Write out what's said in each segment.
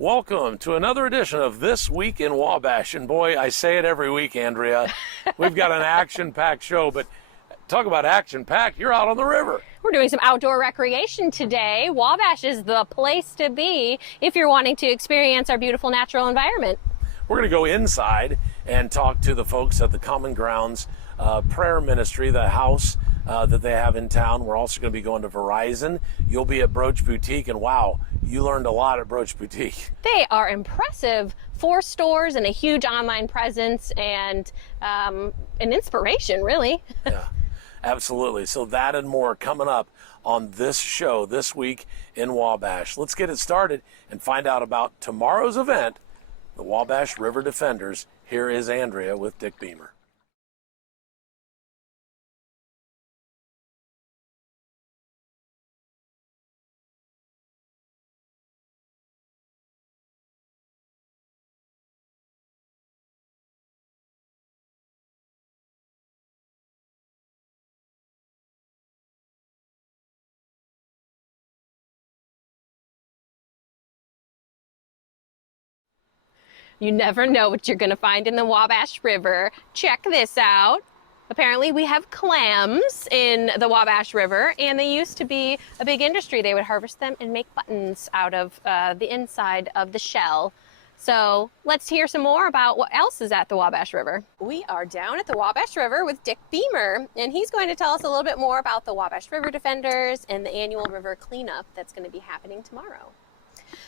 Welcome to another edition of This Week in Wabash. And boy, I say it every week, Andrea. We've got an action-packed show, but talk about action-packed, you're out on the river. We're doing some outdoor recreation today. Wabash is the place to be if you're wanting to experience our beautiful natural environment. We're going to go inside and talk to the folks at the Common Grounds prayer ministry, the house that they have in town. We're also going to be going to Verizon. You'll be at Broach Boutique, and wow, you learned a lot at Broach Boutique. They are impressive. 4 stores and a huge online presence and an inspiration, really. Yeah, absolutely. So that and more coming up on this show, This Week in Wabash. Let's get it started and find out about tomorrow's event, the Wabash River Defenders. Here is Andrea with Dick Beamer. You never know what you're going to find in the Wabash River. Check this out. Apparently we have clams in the Wabash River, and they used to be a big industry. They would harvest them and make buttons out of the inside of the shell. So let's hear some more about what else is at the Wabash River. We are down at the Wabash River with Dick Beamer, and he's going to tell us a little bit more about the Wabash River Defenders and the annual river cleanup that's going to be happening tomorrow.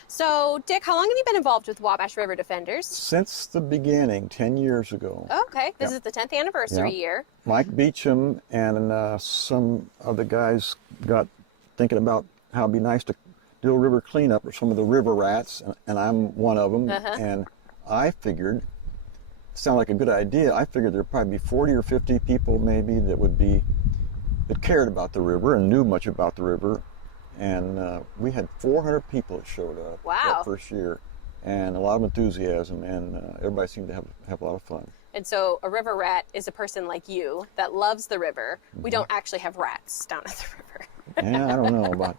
So, Dick, how long have you been involved with Wabash River Defenders? Since the beginning, 10 years ago. Okay, this is the 10th anniversary year. Mike Beecham and some of the guys got thinking about how it'd be nice to do a river cleanup for some of the river rats, and I'm one of them. And I figured, it sounded like a good idea, I figured there'd probably be 40 or 50 people maybe that cared about the river and knew much about the river. And we had 400 people that showed up that first year, and a lot of enthusiasm, and everybody seemed to have a lot of fun. And so a river rat is a person like you that loves the river. We don't actually have rats down at the river. Yeah, I don't know about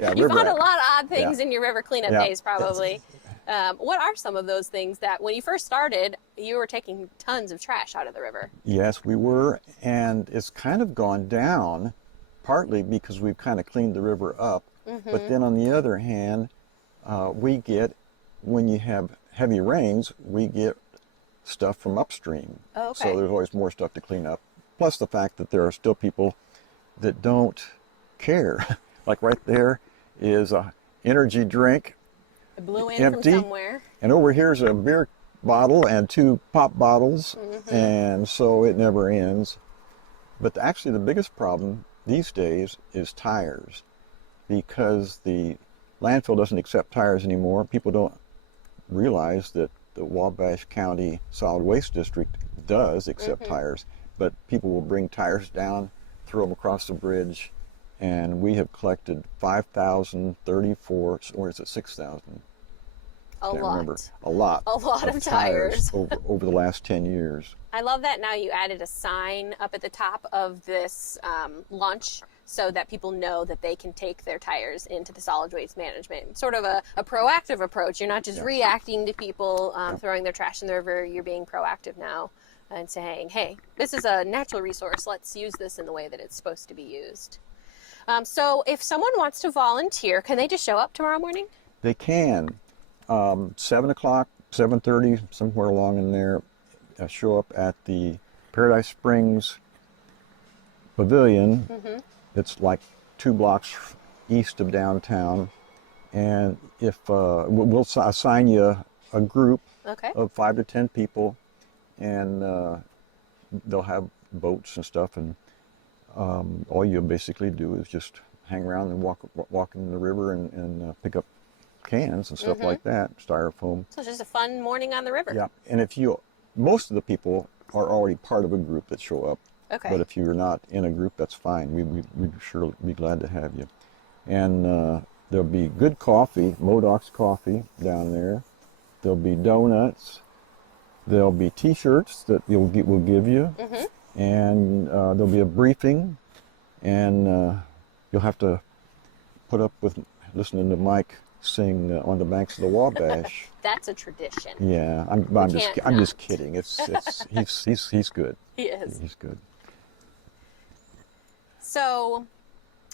you found a lot of odd things in your river cleanup days, probably. What are some of those things that when you first started, you were taking tons of trash out of the river? Yes, we were, and it's kind of gone down, partly because we've kind of cleaned the river up, but then on the other hand, we get, when you have heavy rains, we get stuff from upstream. Oh, okay. So there's always more stuff to clean up. Plus the fact that there are still people that don't care. Like right there is a energy drink, It blew in empty, from somewhere. and over here's a beer bottle and 2 pop bottles, and so it never ends. But actually the biggest problem these days is tires, because the landfill doesn't accept tires anymore. People don't realize that the Wabash County Solid Waste District does accept tires, but people will bring tires down, throw them across the bridge, and we have collected 5,034, or is it 6,000? A lot. Remember. A lot of tires. over the last 10 years. I love that now you added a sign up at the top of this lunch so that people know that they can take their tires into the solid waste management. Sort of a proactive approach. You're not just reacting to people throwing their trash in the river. You're being proactive now and saying, hey, this is a natural resource. Let's use this in the way that it's supposed to be used. So if someone wants to volunteer, can they just show up tomorrow morning? They can. 7 o'clock, 7:30, somewhere along in there, show up at the Paradise Springs Pavilion. It's like 2 blocks east of downtown, and if we'll assign you a group of 5 to 10 people, and they'll have boats and stuff, and all you'll basically do is just hang around and walk in the river and pick up cans and stuff like that, styrofoam. So it's just a fun morning on the river. Yeah, and most of the people are already part of a group that show up. Okay. But if you're not in a group, that's fine. We'd sure be glad to have you. And there'll be good coffee, Modoc's coffee down there. There'll be donuts. There'll be T-shirts that we'll give you. And there'll be a briefing. And you'll have to put up with listening to Mike sing on the banks of the Wabash. That's a tradition. Yeah, I'm can't I'm just not. kidding. He's good. He is. He's good. So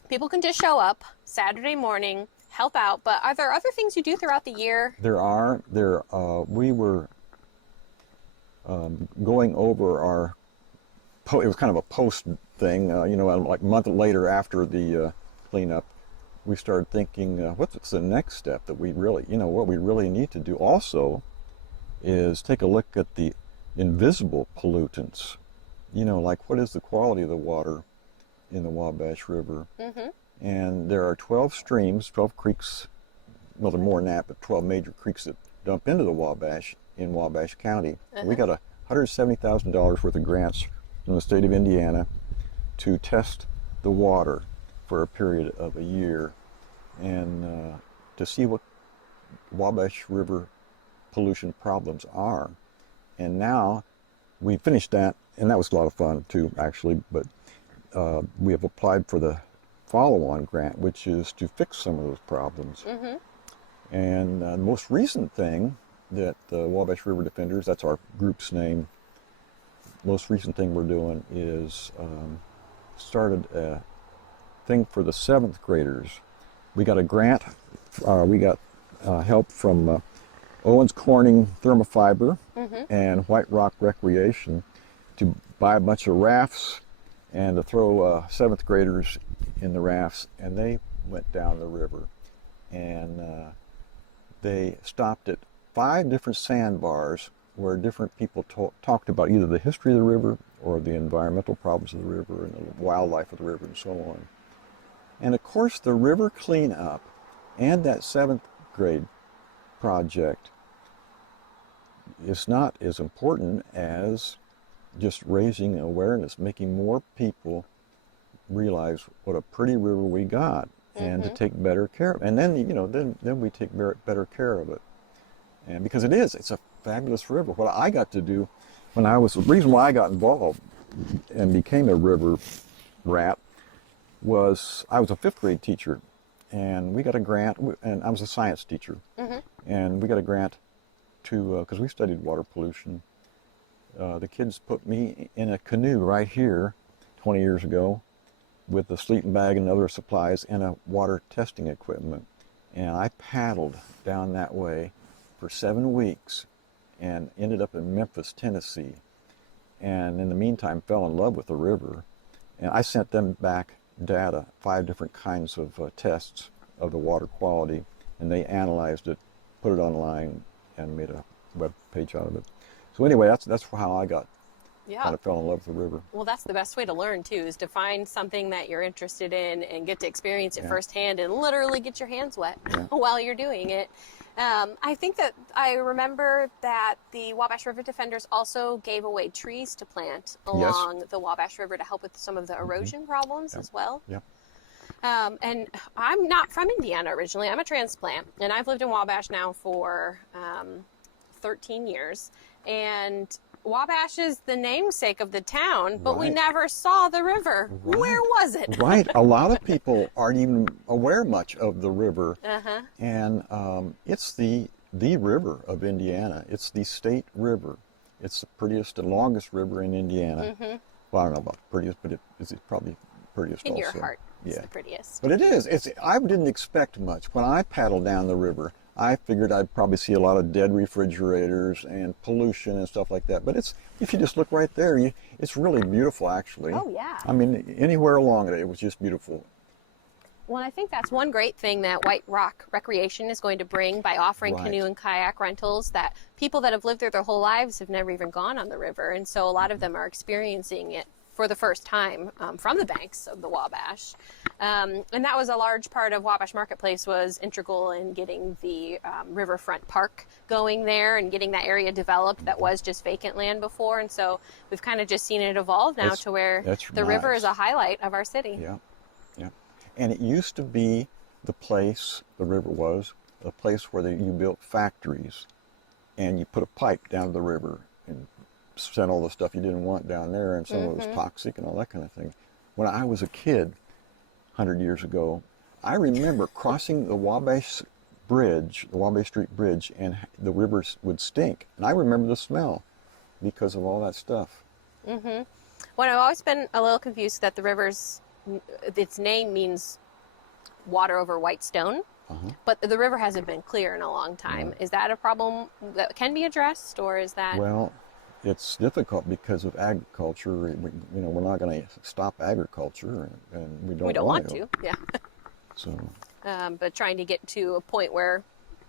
people can just show up Saturday morning, help out, but are there other things you do throughout the year? We were going over our, it was kind of a post thing, like a month later after the cleanup, we started thinking, what's the next step that we really, what we really need to do also is take a look at the invisible pollutants, like what is the quality of the water in the Wabash River. Mm-hmm. And there are 12 streams, 12 creeks, well, there are more than that, but 12 major creeks that dump into the Wabash in Wabash County. Uh-huh. We got $170,000 worth of grants from the state of Indiana to test the water for a period of a year and to see what Wabash River pollution problems are. And now we finished that, and that was a lot of fun too, actually, but we have applied for the follow-on grant, which is to fix some of those problems. Mm-hmm. And the most recent thing that the Wabash River Defenders, that's our group's name, most recent thing we're doing is started a thing for the 7th graders. We got a grant, we got help from Owens Corning Thermofiber Mm-hmm. and White Rock Recreation to buy a bunch of rafts and to throw 7th graders in the rafts, and they went down the river and they stopped at 5 different sandbars where different people talked about either the history of the river or the environmental problems of the river and the wildlife of the river and so on. And of course the river cleanup and that 7th grade project is not as important as just raising awareness, making more people realize what a pretty river we got, and to take better care of it. And then, then we take better care of it. And because it's a fabulous river. What I got to do the reason why I got involved and became a river rat was I was a 5th grade teacher, and we got a grant, and I was a science teacher, and we got a grant to, because we studied water pollution. The kids put me in a canoe right here 20 years ago with a sleeping bag and other supplies and a water testing equipment. And I paddled down that way for 7 weeks and ended up in Memphis, Tennessee. And in the meantime, fell in love with the river. And I sent them back data, 5 different kinds of tests of the water quality, and they analyzed it, put it online, and made a web page out of it. So anyway, that's how I got kind of fell in love with the river. Well, that's the best way to learn too, is to find something that you're interested in and get to experience it firsthand and literally get your hands wet while you're doing it. I think that I remember that the Wabash River Defenders also gave away trees to plant along the Wabash River to help with some of the erosion problems as well. Yep. And I'm not from Indiana originally. I'm a transplant, and I've lived in Wabash now for 13 years. And Wabash is the namesake of the town, but we never saw the river. Right. Where was it? Right. A lot of people aren't even aware much of the river. Uh-huh. And it's the river of Indiana. It's the state river. It's the prettiest and longest river in Indiana. Mm-hmm. Well, I don't know about the prettiest, but it's probably prettiest In also. your heart, it's the prettiest. But it is. I didn't expect much. When I paddled down the river, I figured I'd probably see a lot of dead refrigerators and pollution and stuff like that. But if you just look right there, it's really beautiful, actually. Oh, yeah. I mean, anywhere along it was just beautiful. Well, I think that's one great thing that White Rock Recreation is going to bring by offering canoe and kayak rentals, that people that have lived there their whole lives have never even gone on the river. And so a lot of them are experiencing it for the first time from the banks of the Wabash. And that was a large part of Wabash Marketplace, was integral in getting the riverfront park going there and getting that area developed that was just vacant land before. And so we've kind of just seen it evolve now to where the river is a highlight of our city. Yeah, yeah. And it used to be the river was a place where you built factories and you put a pipe down the river and sent all the stuff you didn't want down there, and some of it was toxic and all that kind of thing. When I was a kid, 100 years ago, I remember crossing the Wabash bridge, the Wabash Street Bridge, and the rivers would stink. And I remember the smell because of all that stuff. Mm-hmm. Well, I've always been a little confused that the river's, its name means water over white stone, but the river hasn't been clear in a long time. Is that a problem that can be addressed, or is that? Well, it's difficult because of agriculture. We're not going to stop agriculture, and we don't want to. Yeah. So. But trying to get to a point where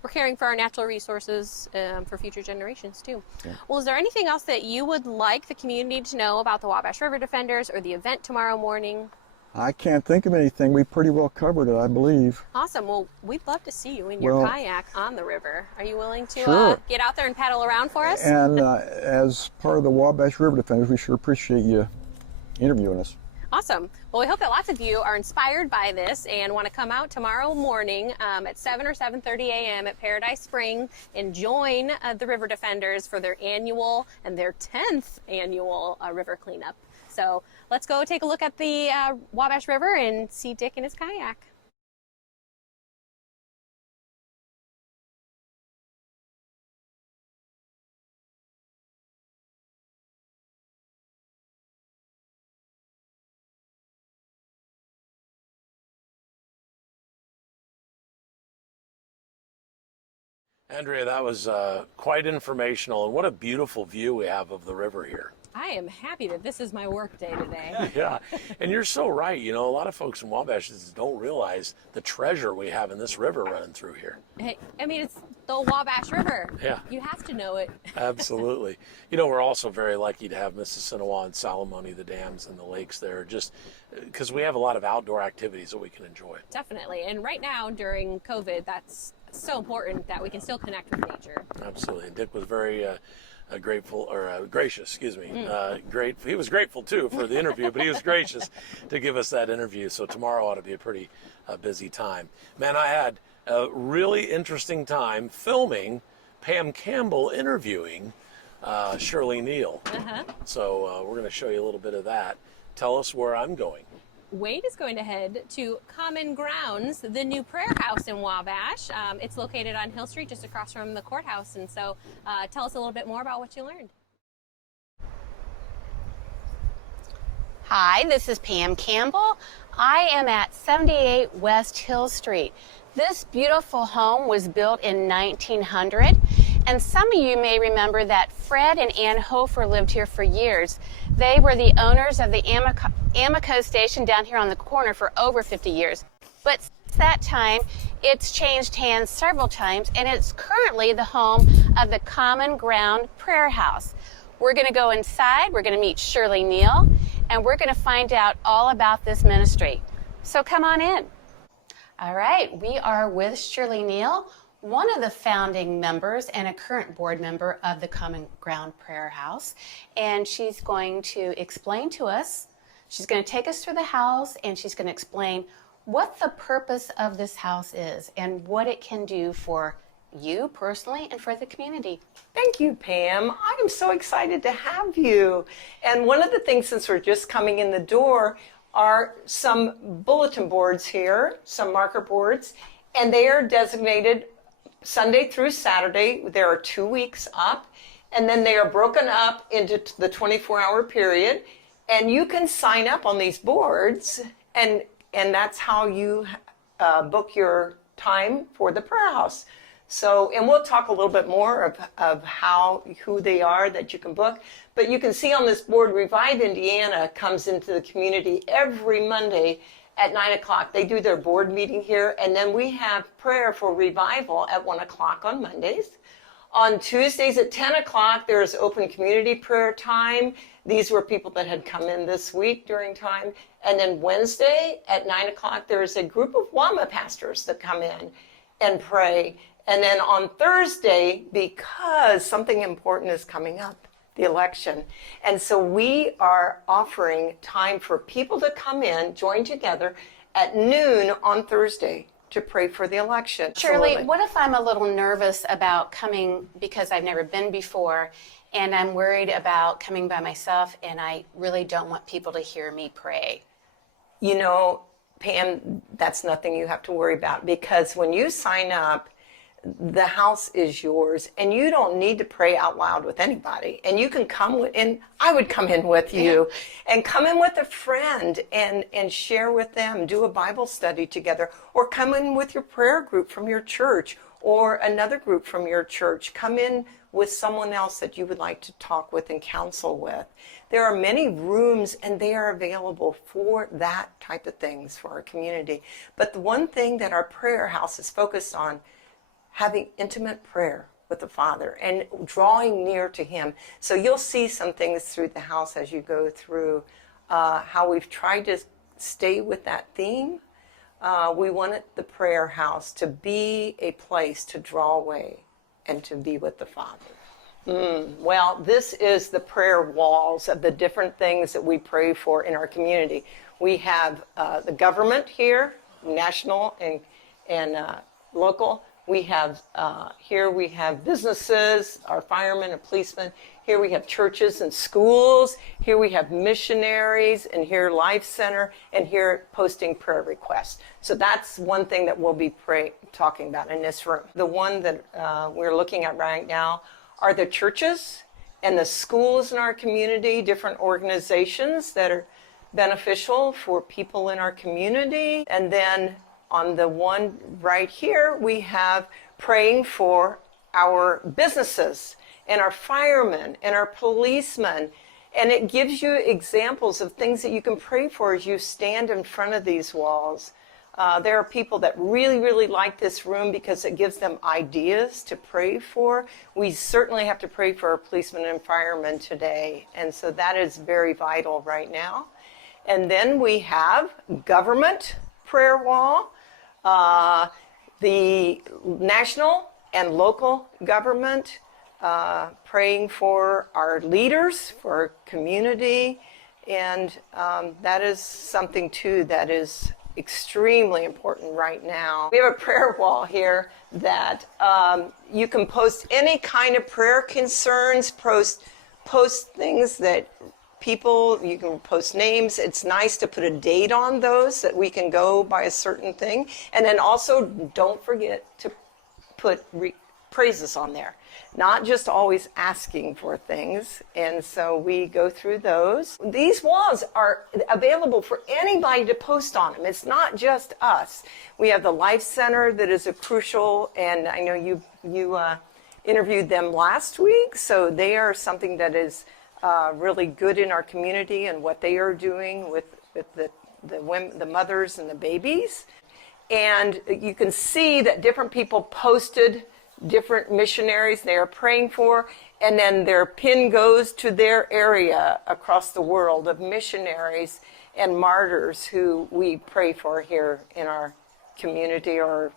we're caring for our natural resources for future generations too. Yeah. Well, is there anything else that you would like the community to know about the Wabash River Defenders or the event tomorrow morning? I can't think of anything. We pretty well covered it, I believe. Awesome. Well, we'd love to see you in your kayak on the river. Are you willing to Sure. get out there and paddle around for us? And as part of the Wabash River Defenders, we sure appreciate you interviewing us. Awesome. Well, we hope that lots of you are inspired by this and want to come out tomorrow morning at 7 or 7:30 a.m. at Paradise Spring and join the River Defenders for their annual and their 10th annual river cleanup. So let's go take a look at the Wabash River and see Dick in his kayak. Andrea, that was quite informational, and what a beautiful view we have of the river here. I am happy that this is my work day today. Yeah, and you're so right. You know, a lot of folks in Wabash just don't realize the treasure we have in this river running through here. Hey, I mean, it's the Wabash River. Yeah. You have to know it. Absolutely. You know, we're also very lucky to have Mississinawa and Salamone, the dams and the lakes there, just because we have a lot of outdoor activities that we can enjoy. Definitely. And right now, during COVID, that's so important that we can still connect with nature. Absolutely. And Dick was very grateful, or gracious, excuse me. He was grateful too for the interview, but he was gracious to give us that interview. So tomorrow ought to be a pretty busy time. Man, I had a really interesting time filming Pam Campbell interviewing Shirley Neal. So we're going to show you a little bit of that. Tell us where I'm going. Wade is going to head to Common Grounds, the new prayer house in Wabash. It's located on Hill Street, just across from the courthouse. And so tell us a little bit more about what you learned. Hi, this is Pam Campbell. I am at 78 West Hill Street. This beautiful home was built in 1900. And some of you may remember that Fred and Ann Hofer lived here for years. They were the owners of the Amico station down here on the corner for over 50 years. But since that time, it's changed hands several times, and it's currently the home of the Common Ground Prayer House. We're going to go inside, we're going to meet Shirley Neal, and we're going to find out all about this ministry. So come on in. All right, we are with Shirley Neal, one of the founding members and a current board member of the Common Ground Prayer House. And she's going to explain to us, she's going to take us through the house, and she's going to explain what the purpose of this house is and what it can do for you personally and for the community. Thank you, Pam. I am so excited to have you. And one of the things, since we're just coming in the door, are some bulletin boards here, some marker boards, and they are designated Sunday through Saturday. There are 2 weeks up, and then they are broken up into the 24-hour period, and you can sign up on these boards, and that's how you book your time for the prayer house. So, and we'll talk a little bit more of who they are that you can book. But you can see on this board, Revive Indiana comes into the community every Monday at 9 o'clock. They do their board meeting here, and then we have prayer for revival at 1 o'clock on Mondays. On Tuesdays at 10 o'clock, there's open community prayer time. These were people that had come in this week during time. And then Wednesday at 9 o'clock, there's a group of WAMA pastors that come in and pray. And then on Thursday, because something important is coming up, the election. And so we are offering time for people to come in, join together at noon on Thursday to pray for the election. Shirley, Absolutely. what if I'm a little nervous about coming because I've never been before, and I'm worried about coming by myself, and I really don't want people to hear me pray? You know, Pam, that's nothing you have to worry about, because when you sign up, the house is yours, and you don't need to pray out loud with anybody. And you can come with, and I would come in with you, and come in with a friend and share with them, do a Bible study together, or come in with your prayer group from your church, or another group from your church. Come in with someone else that you would like to talk with and counsel with. There are many rooms, and they are available for that type of things for our community. But the one thing that our prayer house is focused on, having intimate prayer with the Father and drawing near to Him. So you'll see some things through the house as you go through how we've tried to stay with that theme. We wanted the prayer house to be a place to draw away and to be with the Father. Well, this is the prayer walls of the different things that we pray for in our community. We have the government here, national and local. We have here we have businesses, our firemen and policemen. Here we have churches and schools. Here we have missionaries, and here Life Center, and here posting prayer requests. So that's one thing that we'll be talking about in this room. The one that we're looking at right now are the churches and the schools in our community, different organizations that are beneficial for people in our community. And then on the one right here, we have praying for our businesses and our firemen and our policemen. And it gives you examples of things that you can pray for as you stand in front of these walls. There are people that really, really like this room because it gives them ideas to pray for. We certainly have to pray for our policemen and firemen today. And so that is very vital right now. And then we have government prayer wall. The national and local government, praying for our leaders, for our community, and that is something too that is extremely important right now. We have a prayer wall here that you can post any kind of prayer concerns, post things that people, you can post names. It's nice to put a date on those that we can go by a certain thing. And then also don't forget to put praises on there, not just always asking for things. And so we go through those. These walls are available for anybody to post on them. It's not just us. We have the Life Center that is a crucial, and I know you interviewed them last week, so they are something that is really good in our community and what they are doing with the women, the mothers and the babies. And you can see that different people posted different missionaries they are praying for, and then their pin goes to their area across the world of missionaries and martyrs who we pray for here in our community. Or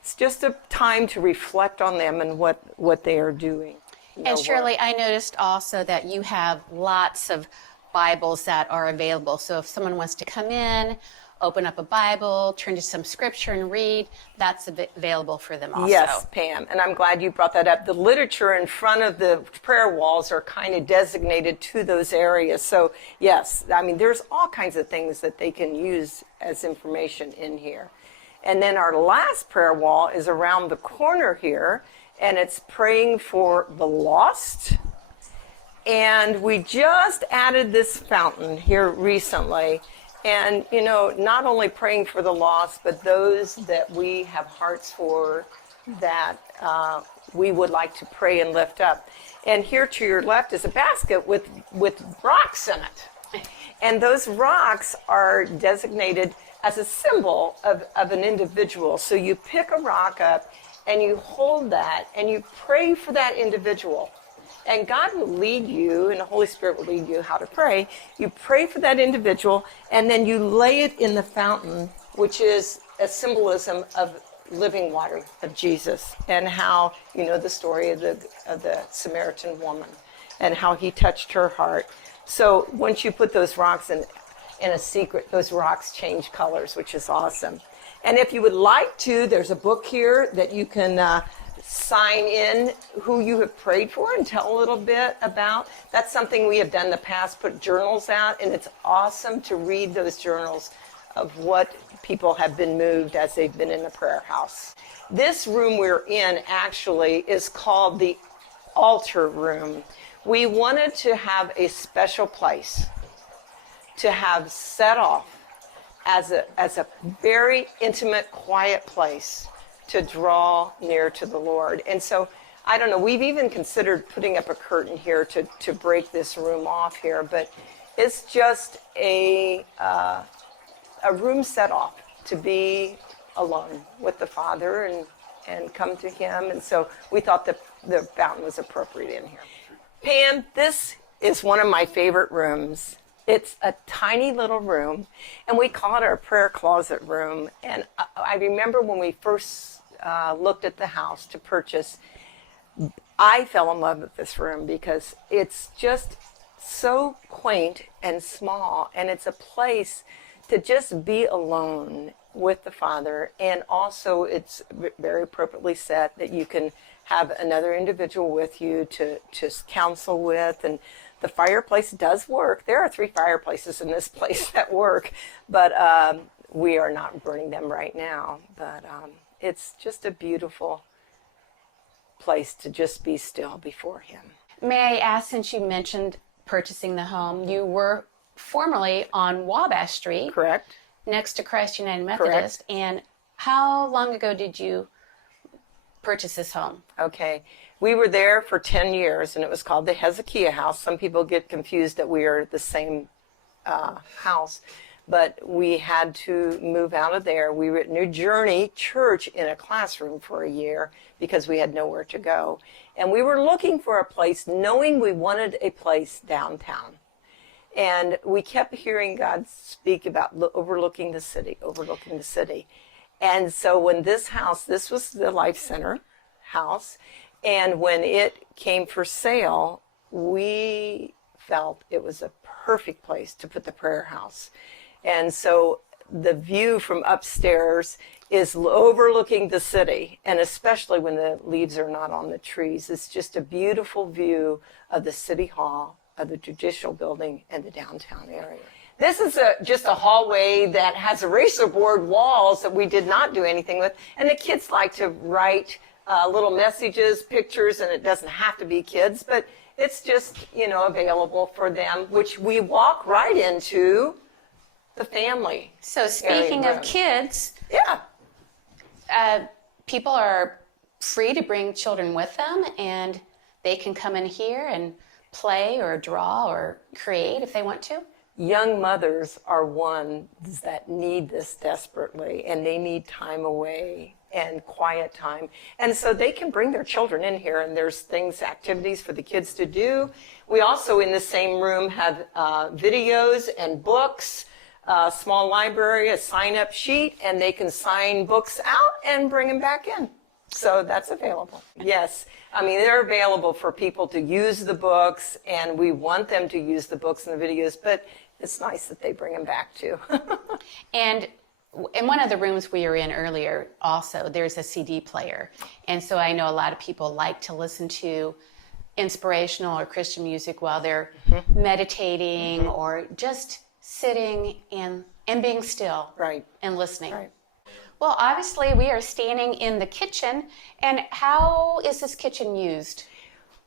it's just a time to reflect on them and what they are doing. And Shirley, I noticed also that you have lots of Bibles that are available. So if someone wants to come in, open up a Bible, turn to some scripture and read, that's available for them also. Yes, Pam, and I'm glad you brought that up. The literature in front of the prayer walls are kind of designated to those areas. So yes, I mean, there's all kinds of things that they can use as information in here. And then our last prayer wall is around the corner here, and it's praying for the lost. And we just added this fountain here recently. And, you know, not only praying for the lost, but those that we have hearts for that we would like to pray and lift up. And here to your left is a basket with rocks in it. And those rocks are designated as a symbol of an individual. So you pick a rock up and you hold that and you pray for that individual. And God will lead you, and the Holy Spirit will lead you how to pray. You pray for that individual, and then you lay it in the fountain, which is a symbolism of living water of Jesus, and how, you know, the story of the Samaritan woman and how he touched her heart. So once you put those rocks in a secret, those rocks change colors, which is awesome. And if you would like to, there's a book here that you can sign in who you have prayed for and tell a little bit about. That's something we have done in the past, put journals out, and it's awesome to read those journals of what people have been moved as they've been in the prayer house. This room we're in actually is called the altar room. We wanted to have a special place to have set off as a very intimate, quiet place to draw near to the Lord. And so, I don't know, we've even considered putting up a curtain here to break this room off here, but it's just a room set off to be alone with the Father and come to Him. And so we thought the fountain was appropriate in here. Pam, this is one of my favorite rooms. It's a tiny little room, and we call it our prayer closet room. And I remember when we first looked at the house to purchase, I fell in love with this room because it's just so quaint and small, and it's a place to just be alone with the Father. And also it's very appropriately set that you can have another individual with you to counsel with. And the fireplace does work. There are 3 fireplaces in this place that work, but we are not burning them right now. But it's just a beautiful place to just be still before Him. May I ask, since you mentioned purchasing the home, you were formerly on Wabash Street. Correct. Next to Christ United Methodist. Correct. And how long ago did you purchase this home? Okay. We were there for 10 years, and it was called the Hezekiah House. Some people get confused that we are the same house, but we had to move out of there. We were at New Journey Church in a classroom for a year because we had nowhere to go. And we were looking for a place, knowing we wanted a place downtown. And we kept hearing God speak about overlooking the city, overlooking the city. And so when this was the Life Center house, and when it came for sale, we felt it was a perfect place to put the prayer house. And so the view from upstairs is overlooking the city, and especially when the leaves are not on the trees, it's just a beautiful view of the city hall, of the judicial building, and the downtown area. This is just a hallway that has eraser board walls that we did not do anything with, and the kids like to write little messages, pictures, and it doesn't have to be kids, but it's just, available for them, which we walk right into the family. So speaking of kids, yeah, people are free to bring children with them, and they can come in here and play or draw or create if they want to. Young mothers are ones that need this desperately, and they need time away and quiet time. And so they can bring their children in here, and there's activities for the kids to do. We also, in the same room, have videos and books, a small library, a sign-up sheet, and they can sign books out and bring them back in. So that's available. Yes. I mean, they're available for people to use the books, and we want them to use the books and the videos, but it's nice that they bring them back too. And in one of the rooms we were in earlier, also, there's a CD player. And so I know a lot of people like to listen to inspirational or Christian music while they're meditating or just sitting and being still, right, and listening. Right. Well, obviously, we are standing in the kitchen. And how is this kitchen used?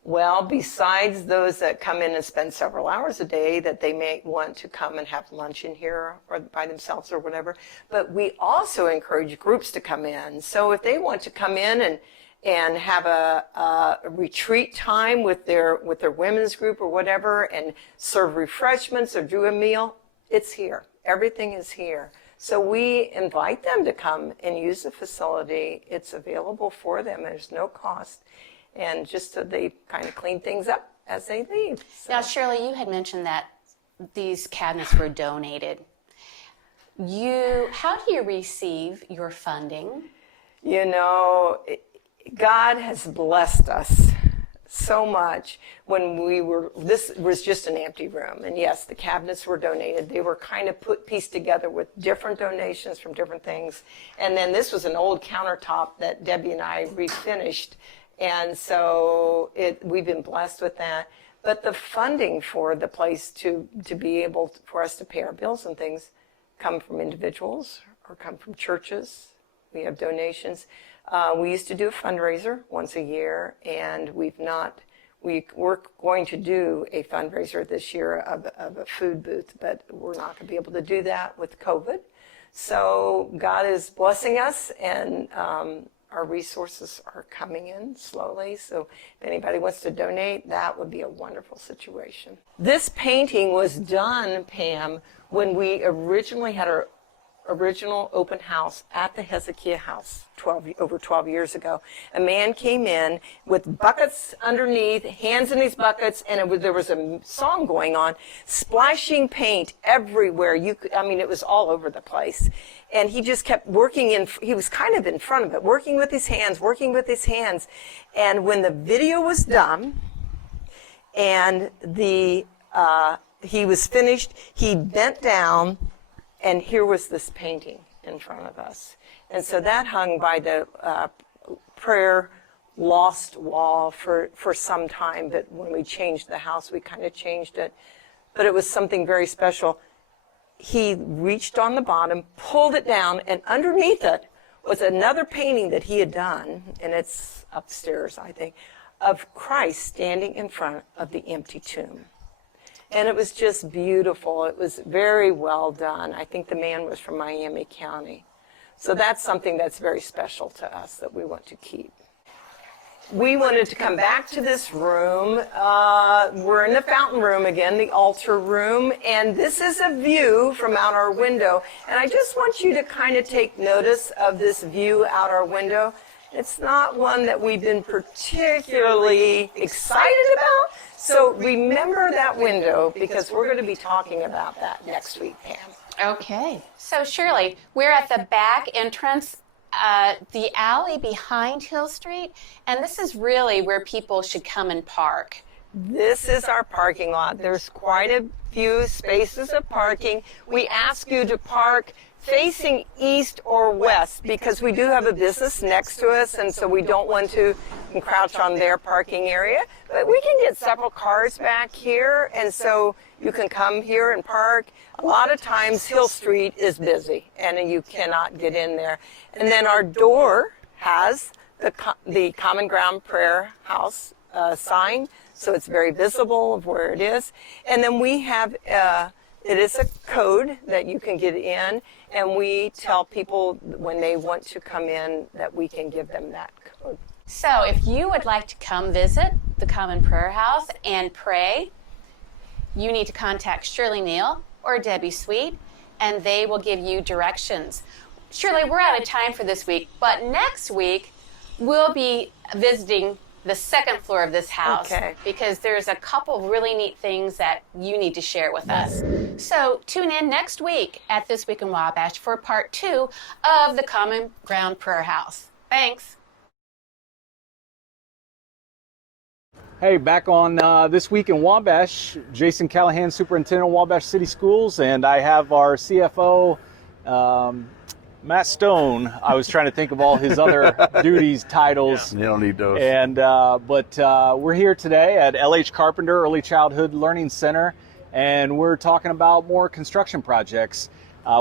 Well, besides those that come in and spend several hours a day that they may want to come and have lunch in here or by themselves or whatever, but we also encourage groups to come in. So if they want to come in and have a retreat time with their women's group or whatever, and serve refreshments or do a meal, it's here. Everything is here. So we invite them to come and use the facility. It's available for them. There's no cost. And just so they kind of clean things up as they leave. So. Now, Shirley, you had mentioned that these cabinets were donated. How do you receive your funding? God has blessed us so much. This was just an empty room. And yes, the cabinets were donated. They were kind of pieced together with different donations from different things. And then this was an old countertop that Debbie and I refinished. And so we've been blessed with that. But the funding for the place to be able for us to pay our bills and things come from individuals or come from churches. We have donations. We used to do a fundraiser once a year, and we're going to do a fundraiser this year of a food booth, but we're not going to be able to do that with COVID. So God is blessing us, and our resources are coming in slowly. So if anybody wants to donate, that would be a wonderful situation. This painting was done, Pam, when we originally had our original open house at the Hezekiah House over 12 years ago. A man came in with buckets underneath, hands in these buckets, and there was a song going on, splashing paint everywhere. It was all over the place. And he just kept working he was kind of in front of it, working with his hands. And when the video was done and he was finished, he bent down, and here was this painting in front of us. And so that hung by the prayer lost wall for some time, but when we changed the house, we kind of changed it. But it was something very special. He reached on the bottom, pulled it down, and underneath it was another painting that he had done, and it's upstairs, I think, of Christ standing in front of the empty tomb. And it was just beautiful. It was very well done. I think the man was from Miami County. So that's something that's very special to us that we want to keep. We wanted to come back to this room. We're in the fountain room again, the altar room, and this is a view from out our window. And I just want you to kind of take notice of this view out our window. It's not one that we've been particularly excited about. So remember that window, because we're going to be talking about that next week, Pam. Okay. So Shirley, we're at the back entrance, the alley behind Hill Street, and this is really where people should come and park. This is our parking lot. There's quite a few spaces of parking. We ask you to park facing east or west because we do have a business next to us, and so we don't want to encroach on their parking area. But we can get several cars back here, and so you can come here and park. A lot of times Hill Street is busy and you cannot get in there. And then our door has the Common Ground Prayer House sign, so it's very visible of where it is. And then we have it is a code that you can get in, and we tell people when they want to come in that we can give them that code. So if you would like to come visit the Common Prayer House and pray, you need to contact Shirley Neal or Debbie Sweet, and they will give you directions. Shirley, we're out of time for this week, but next week we'll be visiting the second floor of this house, because there's a couple really neat things that you need to share with us. So tune in next week at This Week in Wabash for part 2 of the Common Ground Prayer House. Thanks. Hey, back on This Week in Wabash, Jason Callahan, Superintendent of Wabash City Schools, and I have our CFO, Matt Stone. I was trying to think of all his other duties, titles. You don't need those. And but we're here today at LH Carpenter Early Childhood Learning Center, and we're talking about more construction projects.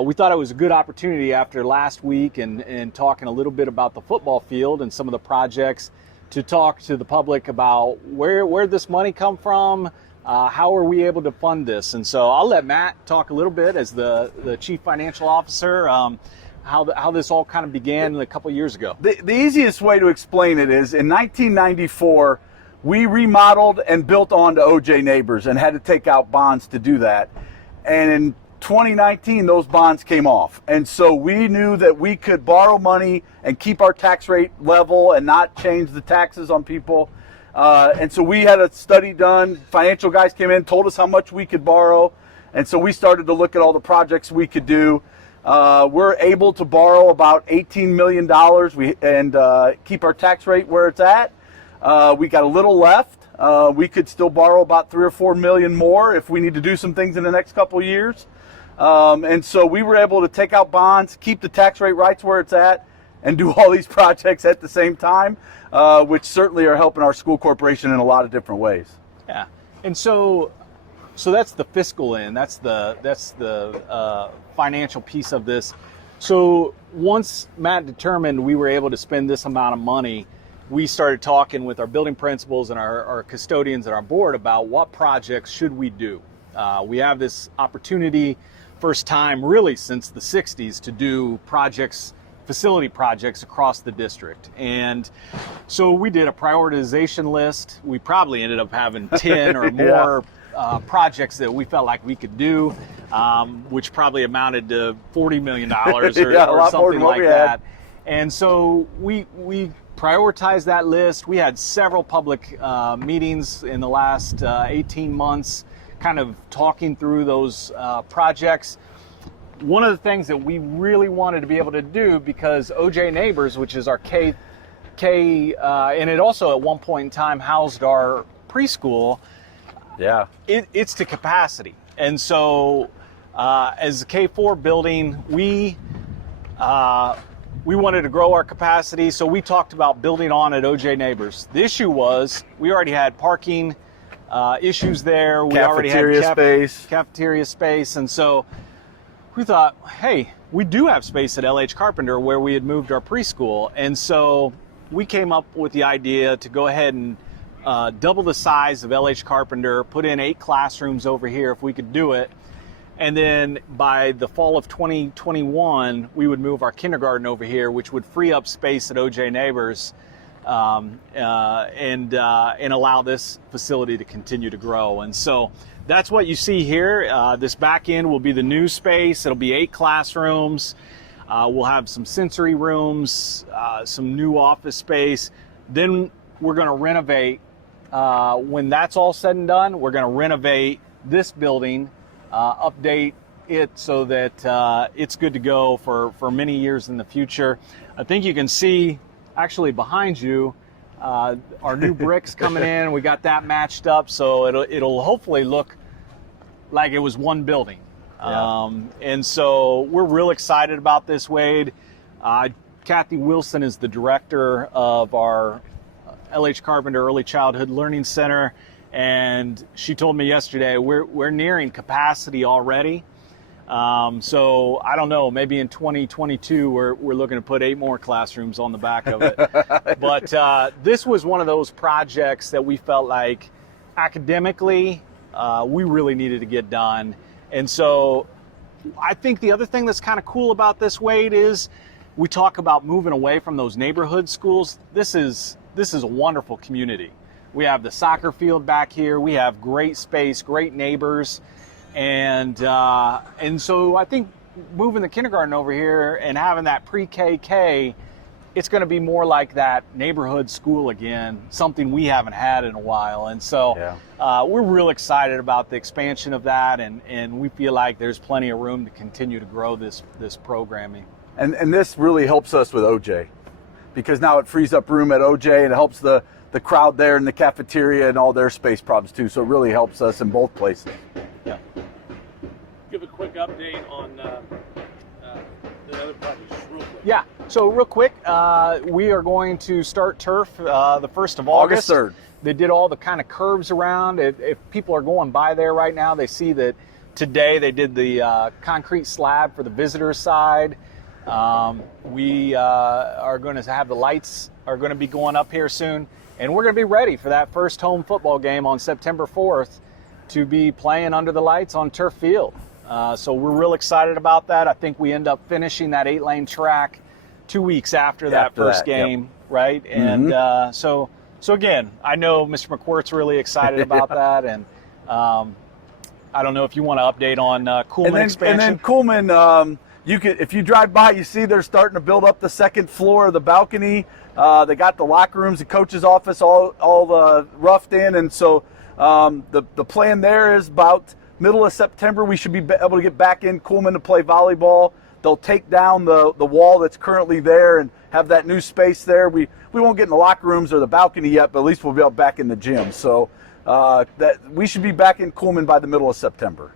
We thought it was a good opportunity after last week and talking a little bit about the football field and some of the projects to talk to the public about where this money come from, how are we able to fund this. And so I'll let Matt talk a little bit as the Chief Financial Officer, how this all kind of began a couple years ago. The easiest way to explain it is in 1994, we remodeled and built onto OJ Neighbors and had to take out bonds to do that. And in 2019, those bonds came off. And so we knew that we could borrow money and keep our tax rate level and not change the taxes on people. And so we had a study done. Financial guys came in, told us how much we could borrow. And so we started to look at all the projects we could do. We're able to borrow about $18 million and keep our tax rate where it's at. We got a little left. We could still borrow about 3 or 4 million more if we need to do some things in the next couple of years. And so we were able to take out bonds, keep the tax rate right where it's at, and do all these projects at the same time, which certainly are helping our school corporation in a lot of different ways. Yeah, and so that's the fiscal end. That's the financial piece of this. So once Matt determined we were able to spend this amount of money, we started talking with our building principals and our custodians and our board about what projects should we do. We have this opportunity, first time really since the 60s, to do projects, facility projects across the district. And so we did a prioritization list. We probably ended up having 10 or more projects that we felt like we could do, which probably amounted to $40 million or something like that. And so we prioritized that list. We had several public meetings in the last 18 months, kind of talking through those projects. One of the things that we really wanted to be able to do, because OJ Neighbors, which is our K, and it also at one point in time housed our preschool, it's to capacity. And so as a K4 building, we wanted to grow our capacity, so we talked about building on at OJ Neighbors. The issue was we already had parking issues there. We already had cafeteria space. And so we thought, hey, we do have space at LH Carpenter where we had moved our preschool. And so we came up with the idea to go ahead and double the size of LH Carpenter, put in 8 classrooms over here if we could do it. And then by the fall of 2021, we would move our kindergarten over here, which would free up space at OJ Neighbors and allow this facility to continue to grow. And so that's what you see here. This back end will be the new space. It'll be 8 classrooms. We'll have some sensory rooms, some new office space. Then we're going to renovate. When that's all said and done, we're going to renovate this building, update it so that it's good to go for many years in the future. I think you can see actually behind you our new bricks coming in. We got that matched up, so it'll hopefully look like it was one building. And so we're real excited about this, Wade. Kathy Wilson is the director of our LH Carpenter Early Childhood Learning Center, and she told me yesterday we're nearing capacity already. So I don't know, maybe in 2022 we're looking to put 8 more classrooms on the back of it. But this was one of those projects that we felt like academically we really needed to get done. And so I think the other thing that's kind of cool about this, Wade, is we talk about moving away from those neighborhood schools. This is a wonderful community. We have the soccer field back here. We have great space, great neighbors. And so I think moving the kindergarten over here and having that pre-KK, it's going to be more like that neighborhood school again, something we haven't had in a while. And so we're real excited about the expansion of that, and we feel like there's plenty of room to continue to grow this programming. And this really helps us with OJ, because now it frees up room at OJ and it helps the crowd there in the cafeteria and all their space problems too. So it really helps us in both places. Yeah. Give a quick update on the other projects real quick. Yeah, so real quick, we are going to start turf the 1st of August. August 3rd. They did all the kind of curves around. If people are going by there right now, they see that today they did the concrete slab for the visitor side. We are going to have the lights are going to be going up here soon, and we're going to be ready for that first home football game on September 4th to be playing under the lights on turf field. So we're real excited about that. I think we end up finishing that 8-lane track 2 weeks after that first game, right? And so again, I know Mr. McQuirt's really excited about that, and I don't know if you want to update on Kuhlman expansion. And then Kuhlman, if you drive by, you see they're starting to build up the second floor of the balcony. They got the locker rooms, the coach's office, all roughed in, and so the plan there is about middle of September we should be able to get back in Kuhlman to play volleyball. They'll take down the wall that's currently there and have that new space there. We won't get in the locker rooms or the balcony yet, but at least we'll be back in the gym. So that we should be back in Kuhlman by the middle of September.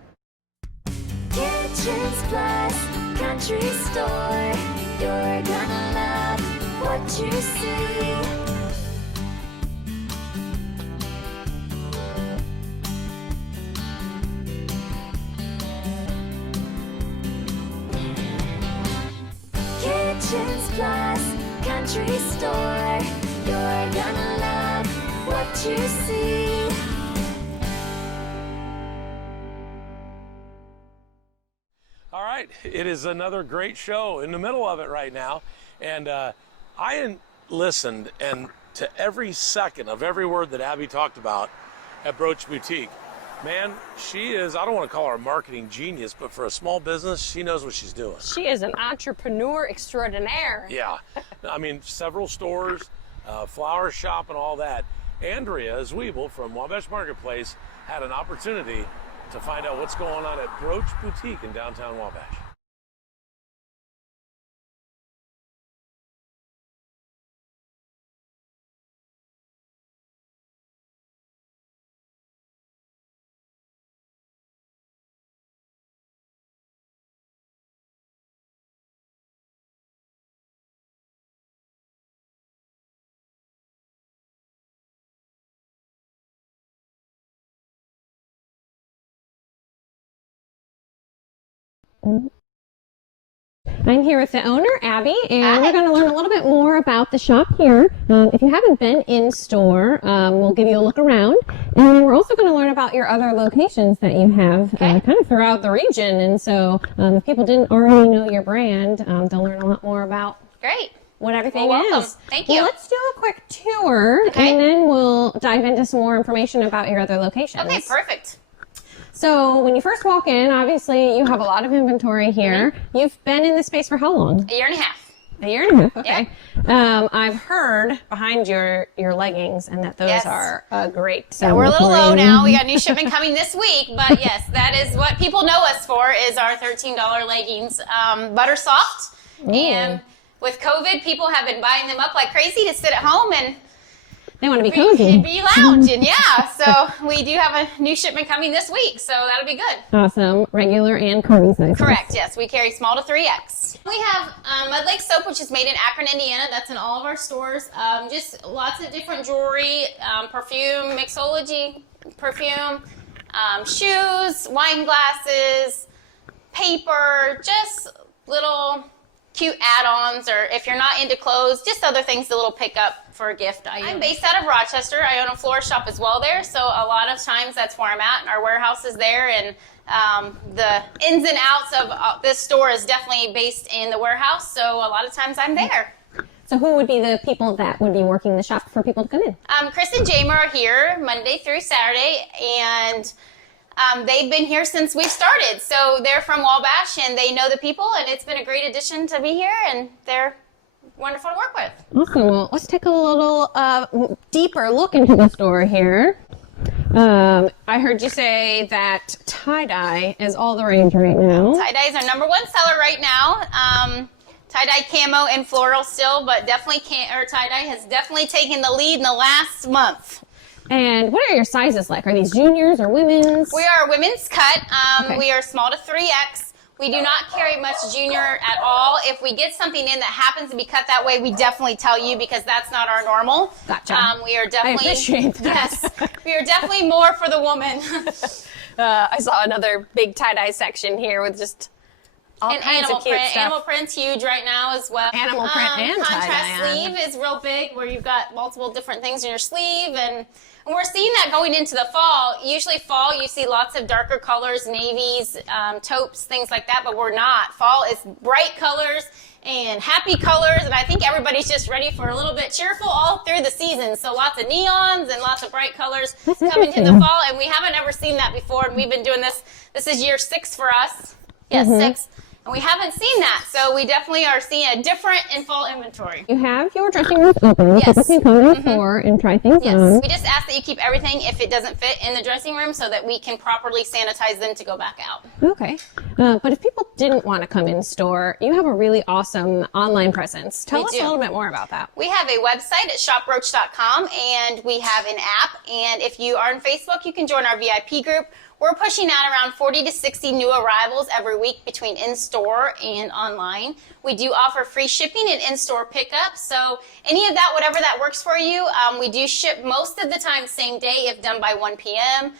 Kitchens Plus Country Store. You're gonna love what you see. Plus Country Store. You're gonna love what you see. All right, it is another great show in the middle of it right now, and I listened and to every second of every word that Abby talked about at Brooch Boutique. Man, she is, I don't want to call her a marketing genius, but for a small business, she knows what she's doing. She is an entrepreneur extraordinaire. Yeah, I mean, several stores, flower shop and all that. Andrea Zwiebel from Wabash Marketplace had an opportunity to find out what's going on at Brooch Boutique in downtown Wabash. I'm here with the owner, Abby, and we're going to learn a little bit more about the shop here. If you haven't been in store, we'll give you a look around. And we're also going to learn about your other locations that you have kind of throughout the region. And so if people didn't already know your brand, they'll learn a lot more about Great. what everything Welcome. is. Thank you. Well, let's do a quick tour, and then we'll dive into some more information about your other locations. Okay, perfect. So when you first walk in, obviously you have a lot of inventory here. You've been in this space for how long? A year and a half. A year and a half, okay. I've heard behind your leggings and that those are great. So we're a little low now. We got new shipment coming this week, but yes, that is what people know us for, is our $13 leggings. Butter soft. And with COVID, people have been buying them up like crazy to sit at home and they want to be cozy. Be lounging, yeah. So we do have a new shipment coming this week, so that'll be good. Awesome. Regular and curvy sizes. Correct, yes. We carry small to 3X. We have Mud Lake Soap, which is made in Akron, Indiana. That's in all of our stores. Just lots of different jewelry, perfume, mixology perfume, shoes, wine glasses, paper, just little cute add-ons, or if you're not into clothes, just other things, a little pickup for a gift. I'm based out of Rochester. I own a florist shop as well there, so a lot of times that's where I'm at, and our warehouse is there, and the ins and outs of this store is definitely based in the warehouse, so a lot of times I'm there. So who would be the people that would be working the shop for people to come in? Chris and Jamer are here Monday through Saturday, and they've been here since we've started. So they're from Wabash, and they know the people, and it's been a great addition to be here, and they're wonderful to work with. Awesome. Well, let's take a little deeper look into the store here. I heard you say that tie-dye is all the rage right now. Tie-dye is our #1 seller right now. Tie-dye camo and floral still, but definitely tie-dye has definitely taken the lead in the last month. And what are your sizes like? Are these juniors or women's? We are women's cut. We are small to 3X. We do not carry much junior at all. If we get something in that happens to be cut that way, we definitely tell you, because that's not our normal. Gotcha. We are definitely, I appreciate that. Yes, we are definitely more for the woman. I saw another big tie-dye section here with just all and kinds animal of cute print. stuff. Animal print's huge right now as well. Animal print and contrast tie-dye. sleeve is real big, where you've got multiple different things in your sleeve, and we're seeing that going into the fall. Usually fall, you see lots of darker colors, navies, taupes, things like that, but we're not. Fall is bright colors and happy colors, and I think everybody's just ready for a little bit cheerful all through the season. So lots of neons and lots of bright colors coming into the fall, and we haven't ever seen that before, and we've been doing this. This is year 6 for us. Yes, 6. And we haven't seen that, so we definitely are seeing a different in fall inventory. You have your dressing rooms open. Yes. People can come in for and try things on. We just ask that you keep everything, if it doesn't fit, in the dressing room, so that we can properly sanitize them to go back out. Okay. But if people didn't want to come in store, you have a really awesome online presence. Tell us a little bit more about that. We have a website at shopbroach.com, and we have an app. And if you are on Facebook, you can join our VIP group. We're pushing out around 40 to 60 new arrivals every week between in-store and online. We do offer free shipping and in-store pickup. So any of that, whatever that works for you, we do ship most of the time same day if done by 1 p.m.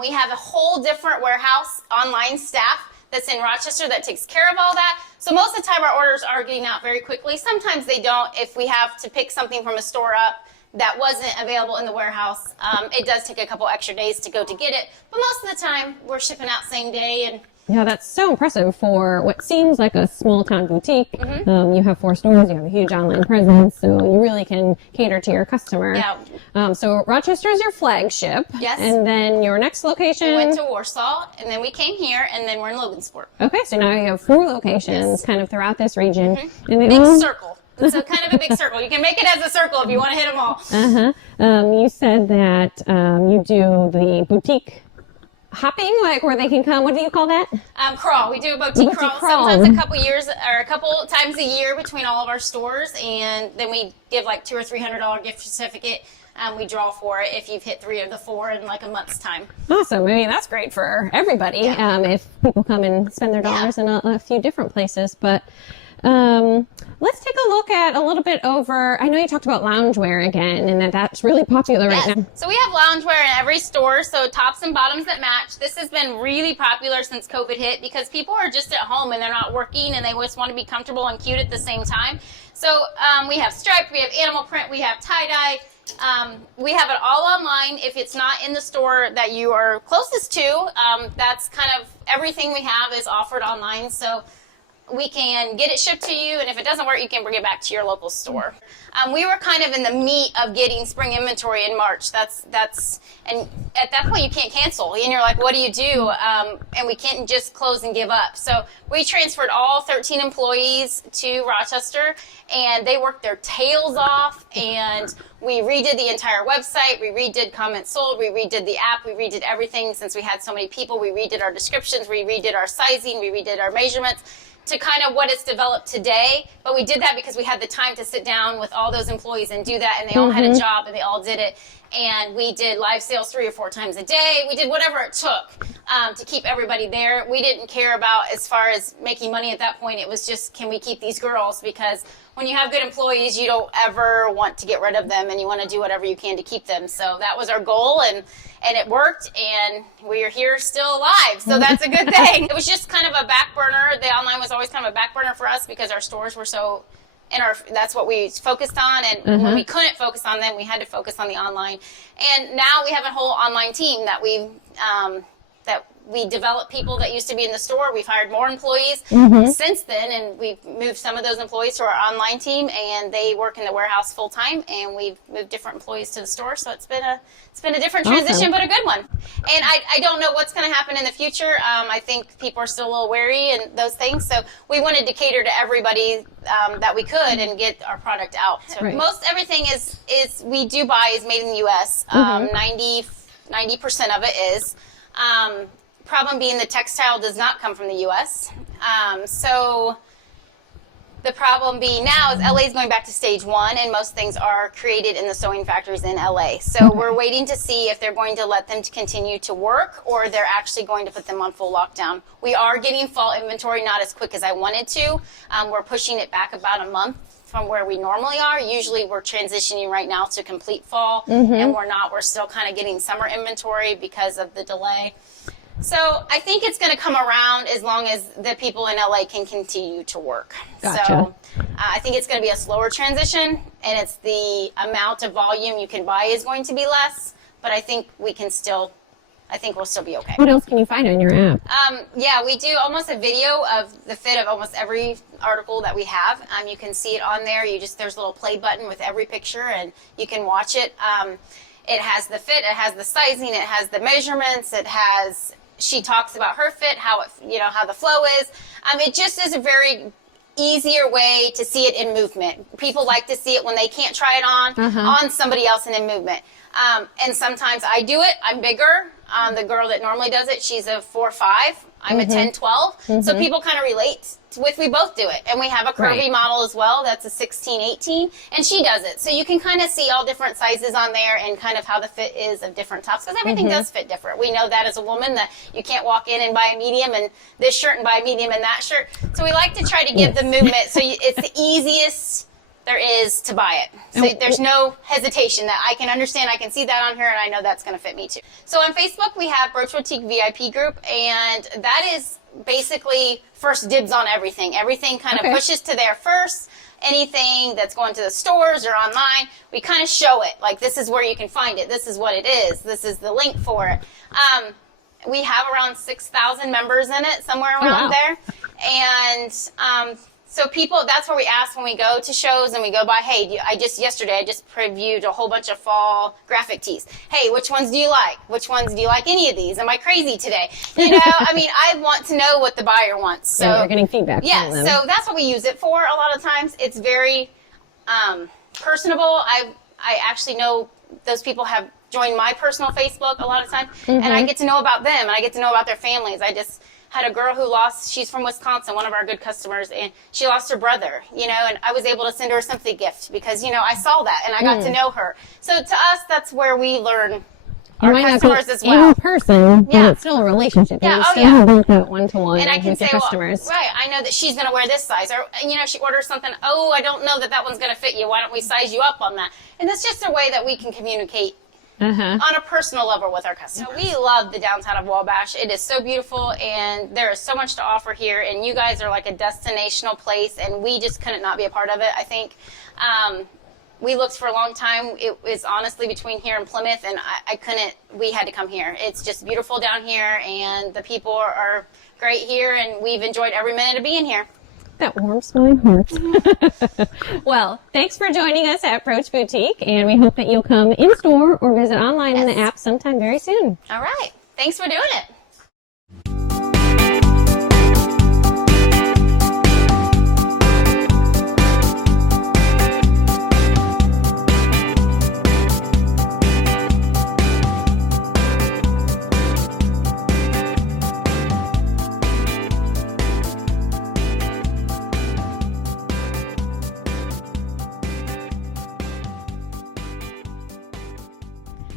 We have a whole different warehouse online staff that's in Rochester that takes care of all that. So most of the time our orders are getting out very quickly. Sometimes they don't if we have to pick something from a store up that wasn't available in the warehouse. It does take a couple extra days to go to get it, but most of the time we're shipping out same day. And Yeah, that's so impressive for what seems like a small town boutique. You have 4 stores, you have a huge online presence, so you really can cater to your customer. Yeah. So Rochester is your flagship. Yes. And then your next location? We went to Warsaw, and then we came here, and then we're in Logansport. Okay, so now you have 4 locations kind of throughout this region. And they Big all- circle. It's a kind of a big circle. You can make it as a circle if you want to hit them all. You said that you do the boutique hopping, like where they can come. What do you call that? Crawl. We do a boutique crawl. crawl. Sometimes a couple times a year between all of our stores, and then we give like $200 or $300 gift certificate. We draw for it if you've hit 3 of the 4 in like a month's time. Awesome. I mean, that's great for everybody. If people come and spend their dollars in a few different places, but. Let's take a look at a little bit over, I know you talked about loungewear again, and that's really popular right now. So we have loungewear in every store, so tops and bottoms that match. This has been really popular since COVID hit because people are just at home and they're not working and they just want to be comfortable and cute at the same time. So we have striped, we have animal print, we have tie-dye. We have it all online. If it's not in the store that you are closest to, that's kind of everything we have is offered online. So we can get it shipped to you, and if it doesn't work, you can bring it back to your local store. We were kind of in the meat of getting spring inventory in March. And at that point you can't cancel, and you're like, what do you do? And we can't just close and give up. So we transferred all 13 employees to Rochester, and they worked their tails off, and we redid the entire website, we redid comments sold, we redid the app, we redid everything since we had so many people. We redid our descriptions, we redid our sizing, we redid our measurements to kind of what it's developed today. But we did that because we had the time to sit down with all those employees and do that, and they all had a job and they all did it. And we did live sales 3 or 4 times a day. We did whatever it took to keep everybody there. We didn't care about as far as making money at that point. It was just, can we keep these girls? Because when you have good employees, you don't ever want to get rid of them, and you want to do whatever you can to keep them. So that was our goal, and it worked, and we are here still alive. So that's a good thing. It was just kind of a back burner. The online was always kind of a back burner for us because our stores were so that's what we focused on, and when we couldn't focus on them, we had to focus on the online. And now we have a whole online team that we developed people that used to be in the store. We've hired more employees since then, and we've moved some of those employees to our online team, and they work in the warehouse full time, and we've moved different employees to the store. So it's been a different transition, but a good one. And I don't know what's going to happen in the future. I think people are still a little wary and those things. So we wanted to cater to everybody that we could and get our product out. So most everything is we do buy is made in the U.S. 90% of it is. Problem being the textile does not come from the U.S. So the problem being now is LA is going back to stage 1, and most things are created in the sewing factories in LA. So we're waiting to see if they're going to let them continue to work or they're actually going to put them on full lockdown. We are getting fall inventory, not as quick as I wanted to. We're pushing it back about a month from where we normally are. Usually we're transitioning right now to complete fall, and we're not. We're still kind of getting summer inventory because of the delay. So I think it's going to come around as long as the people in LA can continue to work. Gotcha. So I think it's going to be a slower transition, and it's the amount of volume you can buy is going to be less, but I think we'll still be okay. What else can you find on your app? Yeah, we do almost a video of the fit of almost every article that we have. You can see it on there. There's a little play button with every picture, and you can watch it. It has the fit, it has the sizing, it has the measurements, she talks about her fit, how the flow is. It just is a very easier way to see it in movement. People like to see it when they can't try it on somebody else and in movement. And sometimes I do it. I'm bigger. The girl that normally does it, she's a 4'5". I'm a 10'12". So people kind of relate we both do it. And we have a curvy model as well. That's a 16'18", and she does it. So you can kind of see all different sizes on there and kind of how the fit is of different tops, because everything does fit different. We know that as a woman, that you can't walk in and buy a medium and this shirt and buy a medium and that shirt. So we like to try to give the movement so it's the easiest there is to buy it. So there's no hesitation that I can understand. I can see that on here, and I know that's going to fit me too. So on Facebook, we have Broach Boutique VIP group, and that is basically first dibs on everything. Everything kind of pushes to there first. Anything that's going to the stores or online, we kind of show it. Like, this is where you can find it. This is what it is. This is the link for it. We have around 6,000 members in it, somewhere around there. And so people, that's where we ask when we go to shows and we go by, hey, yesterday I just previewed a whole bunch of fall graphic tees. Hey, which ones do you like? Which ones do you like any of these? Am I crazy today? You know, I mean, I want to know what the buyer wants. So you're getting feedback. Yeah, so that's what we use it for a lot of times. It's very personable. I actually know those people have joined my personal Facebook a lot of times, and I get to know about them, and I get to know about their families. I just had a girl who she's from Wisconsin, one of our good customers, and she lost her brother, you know, and I was able to send her a sympathy gift because, you know, I saw that and I got to know her. So to us, that's where we learn our customers as well. In person, but it's still a relationship. Yeah, You still build that one-to-one and I can with your say, customers. well, right, I know that she's going to wear this size. Or, you know, she orders something, oh, I don't know that one's going to fit you. Why don't we size you up on that? And it's just a way that we can communicate on a personal level with our customers. We love the downtown of Wabash. It is so beautiful, and there is so much to offer here, and you guys are like a destinational place, and we just couldn't not be a part of it. I think we looked for a long time. It was honestly between here and Plymouth, and we had to come here. It's just beautiful down here, and the people are great here, and we've enjoyed every minute of being here. That warms my heart. Well, thanks for joining us at Broach Boutique, and we hope that you'll come in store or visit online in the app sometime very soon. All right. Thanks for doing it.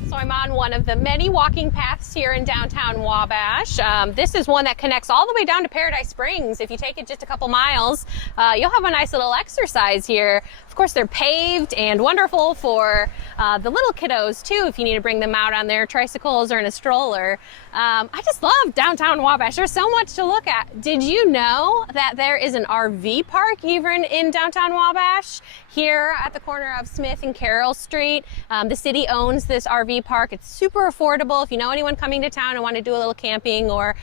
So I'm on one of the many walking paths here in downtown Wabash. This is one that connects all the way down to Paradise Springs. If you take it just a couple miles, you'll have a nice little exercise here. Of course, they're paved and wonderful for the little kiddos too, if you need to bring them out on their tricycles or in a stroller. I just love downtown Wabash. There's so much to look at. Did you know that there is an RV park even in downtown Wabash? Here at the corner of Smith and Carroll Street. The city owns this RV park. It's super affordable. If you know anyone coming to town and want to do a little camping or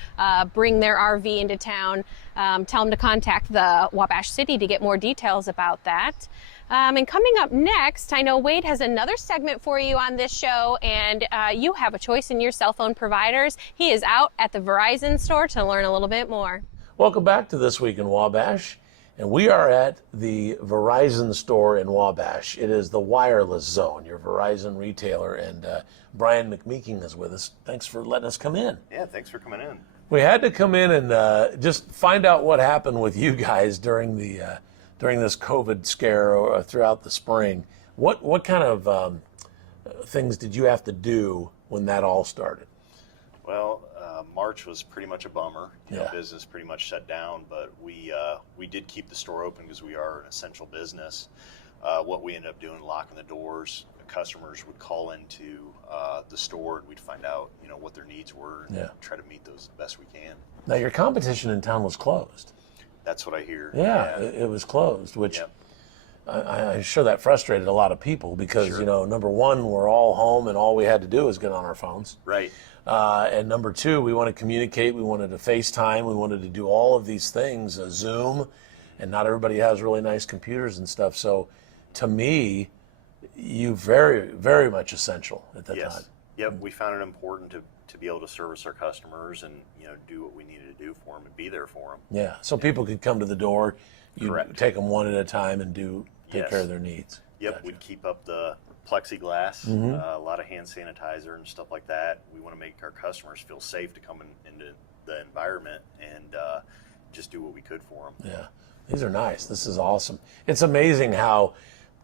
bring their RV into town, tell them to contact the Wabash City to get more details about that. And coming up next, I know Wade has another segment for you on this show, and you have a choice in your cell phone providers. He is out at the Verizon store to learn a little bit more. Welcome back to This Week in Wabash. And we are at the Verizon store in Wabash. It is the wireless zone, your Verizon retailer. And Brian McMeeking is with us. Thanks for letting us come in. Yeah, thanks for coming in. We had to come in and just find out what happened with you guys during this COVID scare throughout the spring. What kind of things did you have to do when that all started? Well, March was pretty much a bummer. Business pretty much shut down, but we did keep the store open because we are an essential business. What we ended up doing, locking the doors. Customers would call into the store, and we'd find out, what their needs were, and try to meet those the best we can. Now, your competition in town was closed. That's what I hear. Yeah. It was closed, which I'm sure that frustrated a lot of people because, number one, we're all home and all we had to do was get on our phones. Right. And number two, we want to communicate. We wanted to FaceTime. We wanted to do all of these things, Zoom, and not everybody has really nice computers and stuff. So to me, you very, very much essential at that time. Yep. We found it important to be able to service our customers and, do what we needed to do for them and be there for them. Yeah. So people could come to the door. You take them one at a time and take care of their needs. Yep. Gotcha. We'd keep up the plexiglass, a lot of hand sanitizer and stuff like that. We want to make our customers feel safe to come into the environment and just do what we could for them. Yeah, these are nice. This is awesome. It's amazing how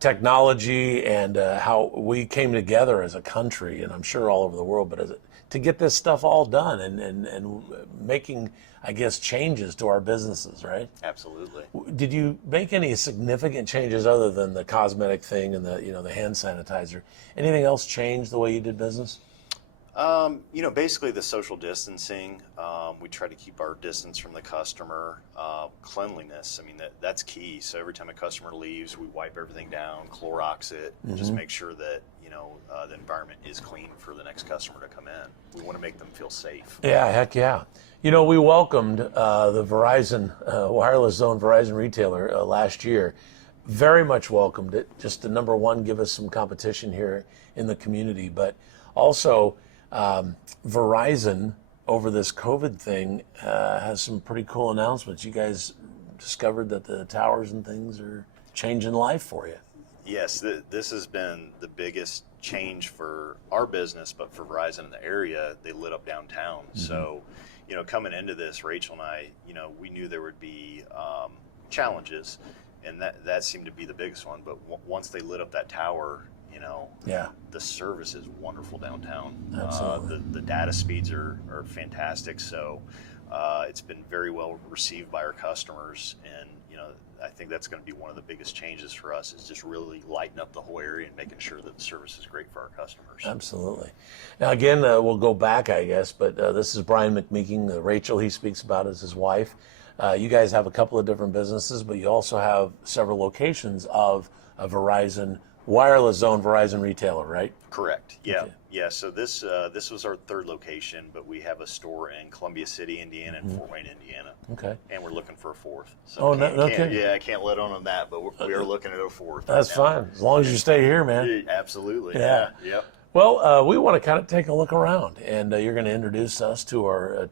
technology and how we came together as a country, and I'm sure all over the world, but to get this stuff all done and making, I guess, changes to our businesses, right? Absolutely. Did you make any significant changes other than the cosmetic thing and the hand sanitizer? Anything else change the way you did business? Basically the social distancing. We try to keep our distance from the customer. Cleanliness, I mean, that's key. So every time a customer leaves, we wipe everything down, Clorox it, and just make sure that, the environment is clean for the next customer to come in. We want to make them feel safe. Yeah, heck yeah. We welcomed the Verizon, wireless zone Verizon retailer last year. Very much welcomed it. Just to, number one, give us some competition here in the community, but also Verizon, over this COVID thing, has some pretty cool announcements. You guys discovered that the towers and things are changing life for you. Yes, this has been the biggest change for our business, but for Verizon in the area, they lit up downtown. So, coming into this, Rachel and I, we knew there would be challenges, and that seemed to be the biggest one. But once they lit up that tower, the service is wonderful downtown. Absolutely. The data speeds are fantastic. So it's been very well received by our customers, and I think that's going to be one of the biggest changes for us, is just really lighting up the whole area and making sure that the service is great for our customers. Absolutely. Now again, we'll go back, I guess, but this is Brian McMeeking. Rachel, he speaks about as his wife. You guys have a couple of different businesses, but you also have several locations of a Verizon wireless zone Verizon retailer, right? Correct. Yeah. Okay. Yeah. So this was our third location, but we have a store in Columbia City, Indiana, and Fort Wayne, Indiana. Okay. And we're looking for a fourth. So no kidding. Yeah, I can't let on that, but we are looking at a fourth. That's fine, as long as you stay here, man. Yeah, absolutely. Yeah. Yep. Well, we want to kind of take a look around, and you're going to introduce us to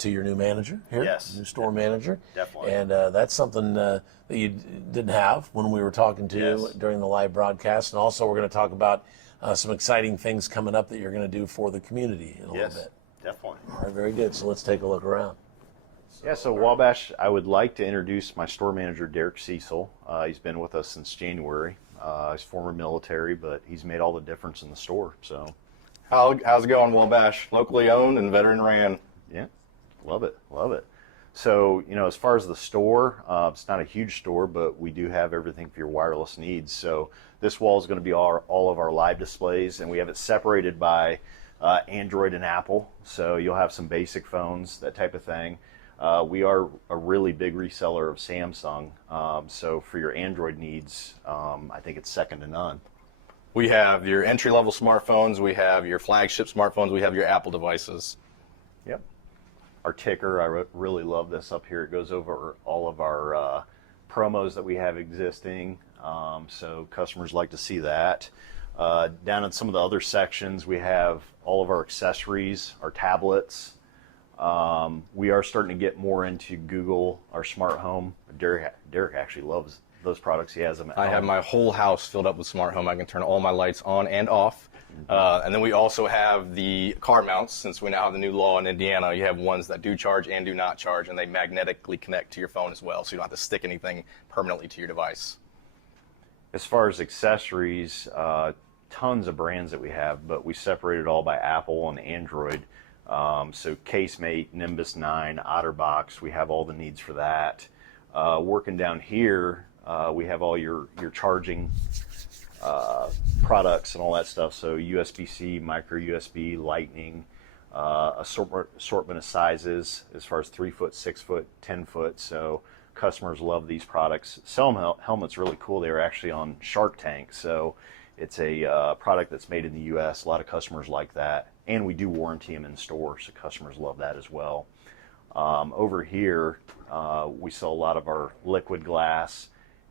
your new manager here, Yes. new store manager. Definitely. And that's something that you didn't have when we were talking to you Yes. during the live broadcast. And also, we're going to talk about some exciting things coming up that you're going to do for the community in a little bit. Definitely. All right, very good. So let's take a look around. Yeah, so Wabash, I would like to introduce my store manager, Derek Cecil. He's been with us since January. He's former military, but he's made all the difference in the store. So, how's it going, Wabash? Locally owned and veteran ran. yeah, love it, love it. So, as far as the store, it's not a huge store, but we do have everything for your wireless needs. So this wall is going to be all of our live displays, and we have it separated by Android and Apple. So you'll have some basic phones, that type of thing. We are a really big reseller of Samsung. So for your Android needs, I think it's second to none. We have your entry-level smartphones. We have your flagship smartphones. We have your Apple devices. Yep. Our ticker, I really love this up here. It goes over all of our promos that we have existing. So customers like to see that. Down in some of the other sections, we have all of our accessories, our tablets. We are starting to get more into Google, our smart home. Derek actually loves those products. He has them at I home. have my whole house filled up with smart home. I can turn all my lights on and off. And then we also have the car mounts. Since we now have the new law in Indiana, you have ones that do charge and do not charge, and they magnetically connect to your phone as well, so you don't have to stick anything permanently to your device. As far as accessories, tons of brands that we have, but we separate it all by Apple and Android. So Casemate, Nimbus 9, OtterBox, we have all the needs for that. Working down here, we have all your charging products and all that stuff. So USB-C, micro USB, Lightning, assortment of sizes as far as 3 foot, 6 foot, 10 foot. So customers love these products. Some helmets really cool. They were actually on Shark Tank. So it's a product that's made in the U.S. A lot of customers like that. And we do warranty them in store, so customers love that as well. Over here, we sell a lot of our liquid glass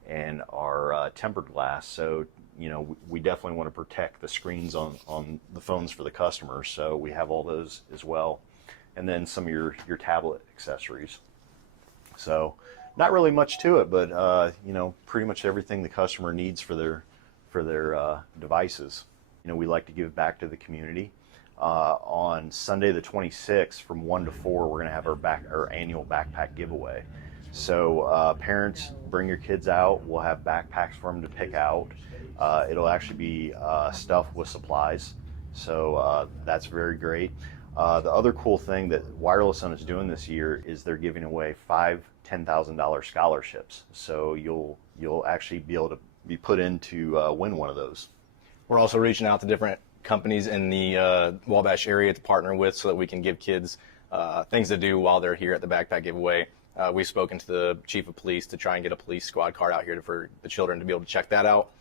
and our tempered glass. So, we definitely want to protect the screens on the phones for the customers. So we have all those as well. And then some of your tablet accessories. So not really much to it, but, pretty much everything the customer needs for their devices. We like to give back to the community. On Sunday the 26th from 1 to 4, we're going to have our annual backpack giveaway. So parents, bring your kids out. We'll have backpacks for them to pick out. It'll actually be stuffed with supplies. So that's very great. The other cool thing that Wireless Zone is doing this year is they're giving away 5 $10,000 scholarships. So you'll actually be able to be put in to win one of those. We're also reaching out to different companies in the Wabash area to partner with so that we can give kids things to do while they're here at the backpack giveaway. We've spoken to the chief of police to try and get a police squad card out here for the children to be able to check that out,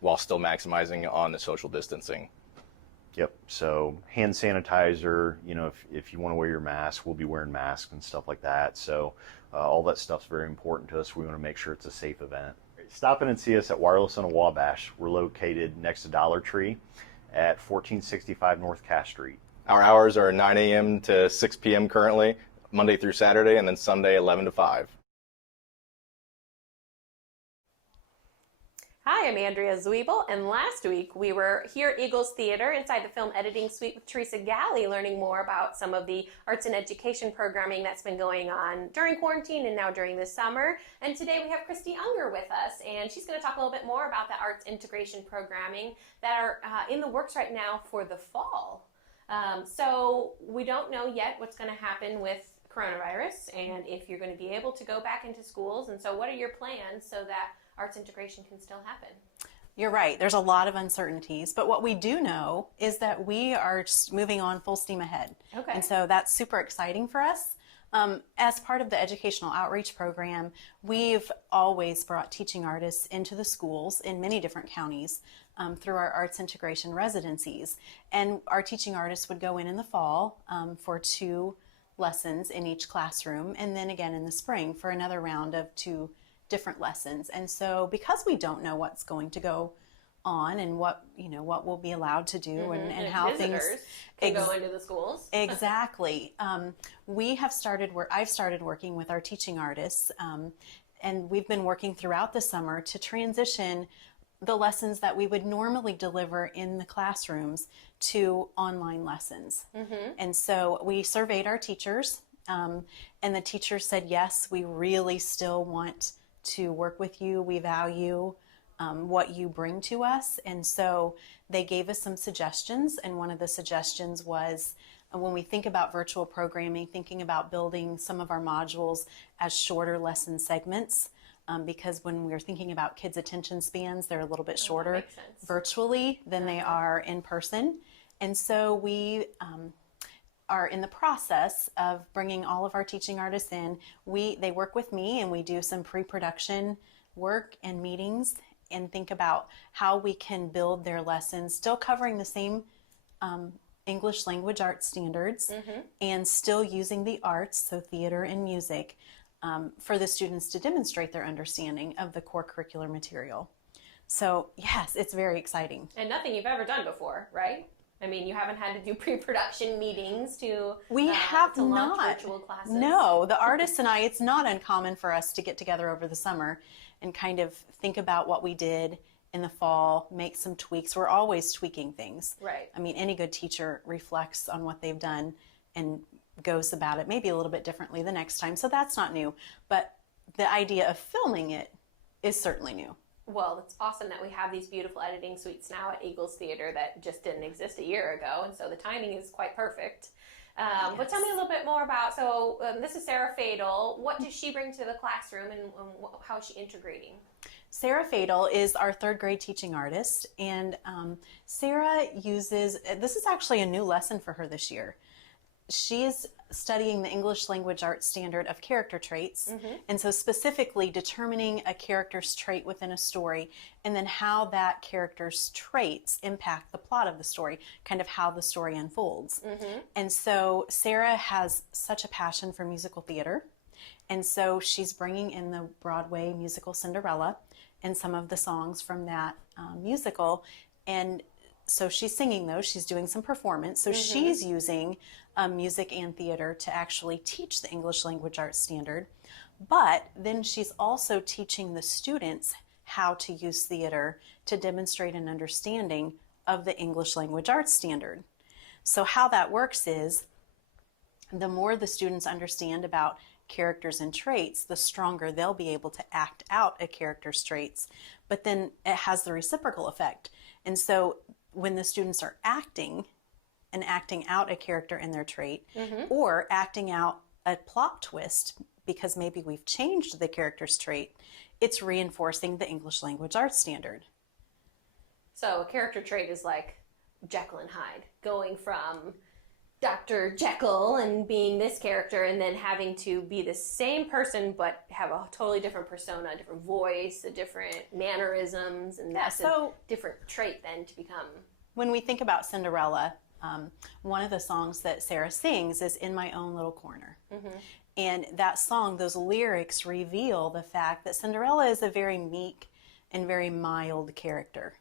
while still maximizing on the social distancing. Yep. So hand sanitizer, if you want to wear your mask, we'll be wearing masks and stuff like that. So all that stuff's very important to us. We want to make sure it's a safe event. Stop in and see us at Wireless on Wabash. We're located next to Dollar Tree at 1465 North Cass Street. Our hours are 9 a.m. to 6 p.m. currently, Monday through Saturday, and then Sunday 11 to 5. Hi, I'm Andrea Zwiebel, and last week we were here at Eagles Theater inside the film editing suite with Teresa Galley, learning more about some of the arts and education programming that's been going on during quarantine and now during the summer. And today we have Christy Unger with us, and she's going to talk a little bit more about the arts integration programming that are in the works right now for the fall. So we don't know yet what's going to happen with coronavirus and if you're going to be able to go back into schools. And so what are your plans so that arts integration can still happen? You're right. There's a lot of uncertainties, but what we do know is that we are just moving on full steam ahead. Okay. And so that's super exciting for us. As part of the educational outreach program, we've always brought teaching artists into the schools in many different counties through our arts integration residencies. And our teaching artists would go in the fall for 2 lessons in each classroom, and then again in the spring for another round of 2 different lessons. And so because we don't know what's going to go on and what we'll be allowed to do and how things can go into the schools. Exactly. I've started working with our teaching artists, and we've been working throughout the summer to transition the lessons that we would normally deliver in the classrooms to online lessons. And so we surveyed our teachers, and the teachers said, yes, we really still want to work with you. We value what you bring to us. And so they gave us some suggestions. And one of the suggestions was when we think about virtual programming, thinking about building some of our modules as shorter lesson segments. Because when we're thinking about kids' attention spans, they're a little bit shorter virtually than they are in person. And so we are in the process of bringing all of our teaching artists in. They work with me and we do some pre-production work and meetings and think about how we can build their lessons, still covering the same English language arts standards and still using the arts, so theater and music, for the students to demonstrate their understanding of the core curricular material. So yes, it's very exciting. And nothing you've ever done before, right? I mean, you haven't had to do pre-production meetings to launch virtual classes. No, the artists and I, it's not uncommon for us to get together over the summer and kind of think about what we did in the fall, make some tweaks. We're always tweaking things. Right. I mean, any good teacher reflects on what they've done and goes about it maybe a little bit differently the next time. So that's not new. But the idea of filming it is certainly new. Well, it's awesome that we have these beautiful editing suites now at Eagles Theater that just didn't exist a year ago, and so the timing is quite perfect. Yes. But tell me a little bit more about, this is Sarah Fadel. What does she bring to the classroom and how is she integrating? Sarah Fadel is our 3rd grade teaching artist, and Sarah uses, this is actually a new lesson for her this year. She is studying the English language arts standard of character traits, and so specifically determining a character's trait within a story and then how that character's traits impact the plot of the story, kind of how the story unfolds. And so Sarah has such a passion for musical theater, and so she's bringing in the Broadway musical Cinderella and some of the songs from that musical, and so she's singing those, she's doing some performance, so she's using music and theater to actually teach the English language arts standard, but then she's also teaching the students how to use theater to demonstrate an understanding of the English language arts standard. So how that works is the more the students understand about characters and traits, the stronger they'll be able to act out a character's traits. But then it has the reciprocal effect. And so when the students are acting and acting out a character and their trait, or acting out a plot twist because maybe we've changed the character's trait, it's reinforcing the English language arts standard. So a character trait is like Jekyll and Hyde, going from Dr. Jekyll and being this character and then having to be the same person but have a totally different persona, a different voice, a different mannerisms, and that's a different trait then to become. When we think about Cinderella, one of the songs that Sarah sings is In My Own Little Corner. And that song, those lyrics reveal the fact that Cinderella is a very meek and very mild character.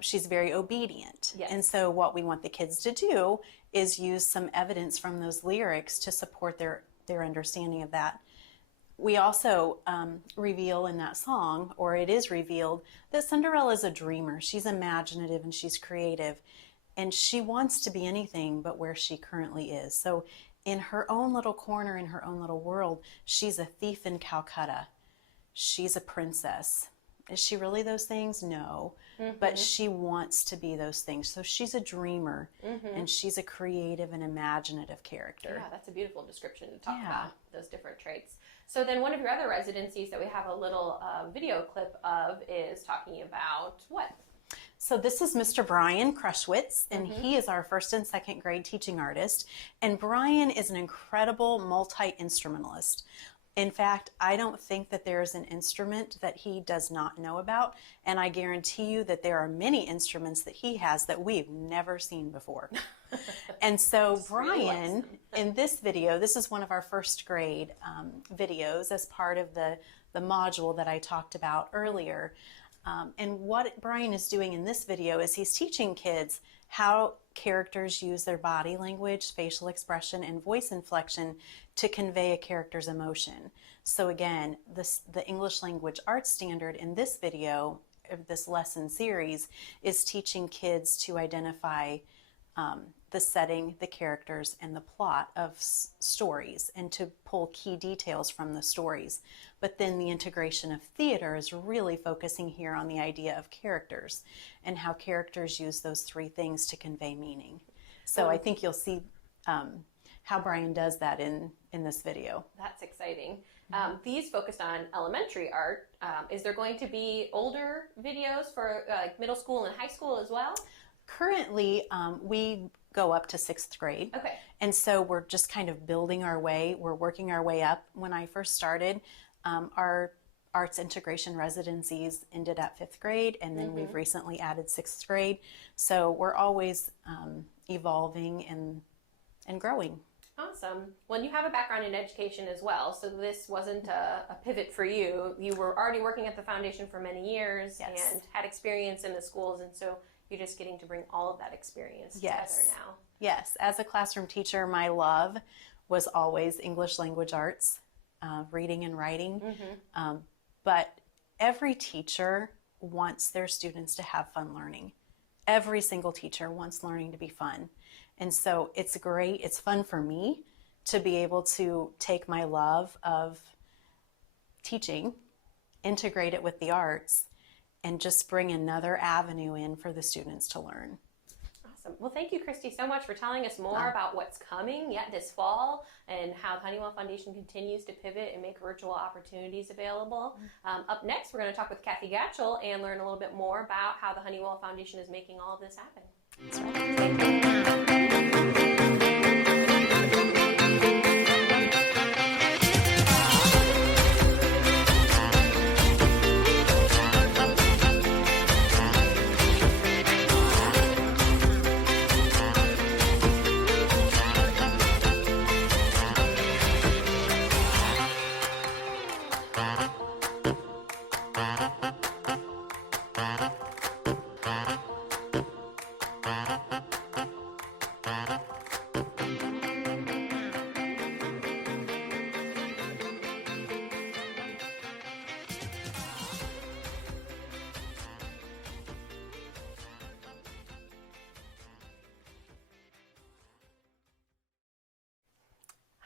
She's very obedient. Yes. And so what we want the kids to do is use some evidence from those lyrics to support their understanding of that. We also reveal in that song, or it is revealed, that Cinderella is a dreamer. She's imaginative and she's creative. And she wants to be anything but where she currently is. So in her own little corner, in her own little world, she's a thief in Calcutta. She's a princess. Is she really those things? No. But she wants to be those things. So she's a dreamer, and she's a creative and imaginative character. Yeah, that's a beautiful description to talk about those different traits. So then one of your other residencies that we have a little video clip of is talking about what? So this is Mr. Brian Krushwitz, and he is our first and second grade teaching artist. And Brian is an incredible multi-instrumentalist. In fact, I don't think that there is an instrument that he does not know about, and I guarantee you that there are many instruments that he has that we've never seen before. And so Brian, in this video, this is one of our first grade videos as part of the module that I talked about earlier. And what Brian is doing in this video is he's teaching kids how characters use their body language, facial expression, and voice inflection to convey a character's emotion. So again, the English language arts standard in this video, this lesson series, is teaching kids to identify the setting, the characters, and the plot of stories, and to pull key details from the stories. But then the integration of theater is really focusing here on the idea of characters and how characters use those three things to convey meaning. So I think you'll see how Brian does that in this video. That's exciting. These focused on elementary art. Is there going to be older videos for middle school and high school as well? Currently, we go up to 6th grade. Okay. And so we're just kind of building our way. We're working our way up. When I first started, our arts integration residencies ended at 5th grade, and then we've recently added 6th grade. So we're always evolving and growing. Awesome. Well, you have a background in education as well, so this wasn't a pivot for you. You were already working at the foundation for many years and had experience in the schools, and so you're just getting to bring all of that experience together now. Yes. As a classroom teacher, my love was always English language arts, reading and writing. But every teacher wants their students to have fun learning. Every single teacher wants learning to be fun. And so it's great, it's fun for me to be able to take my love of teaching, integrate it with the arts, and just bring another avenue in for the students to learn. Awesome. Well, thank you, Christy, so much for telling us more about what's coming yet this fall and how the Honeywell Foundation continues to pivot and make virtual opportunities available. Up next, we're going to talk with Kathy Gatchell and learn a little bit more about how the Honeywell Foundation is making all of this happen. That's right.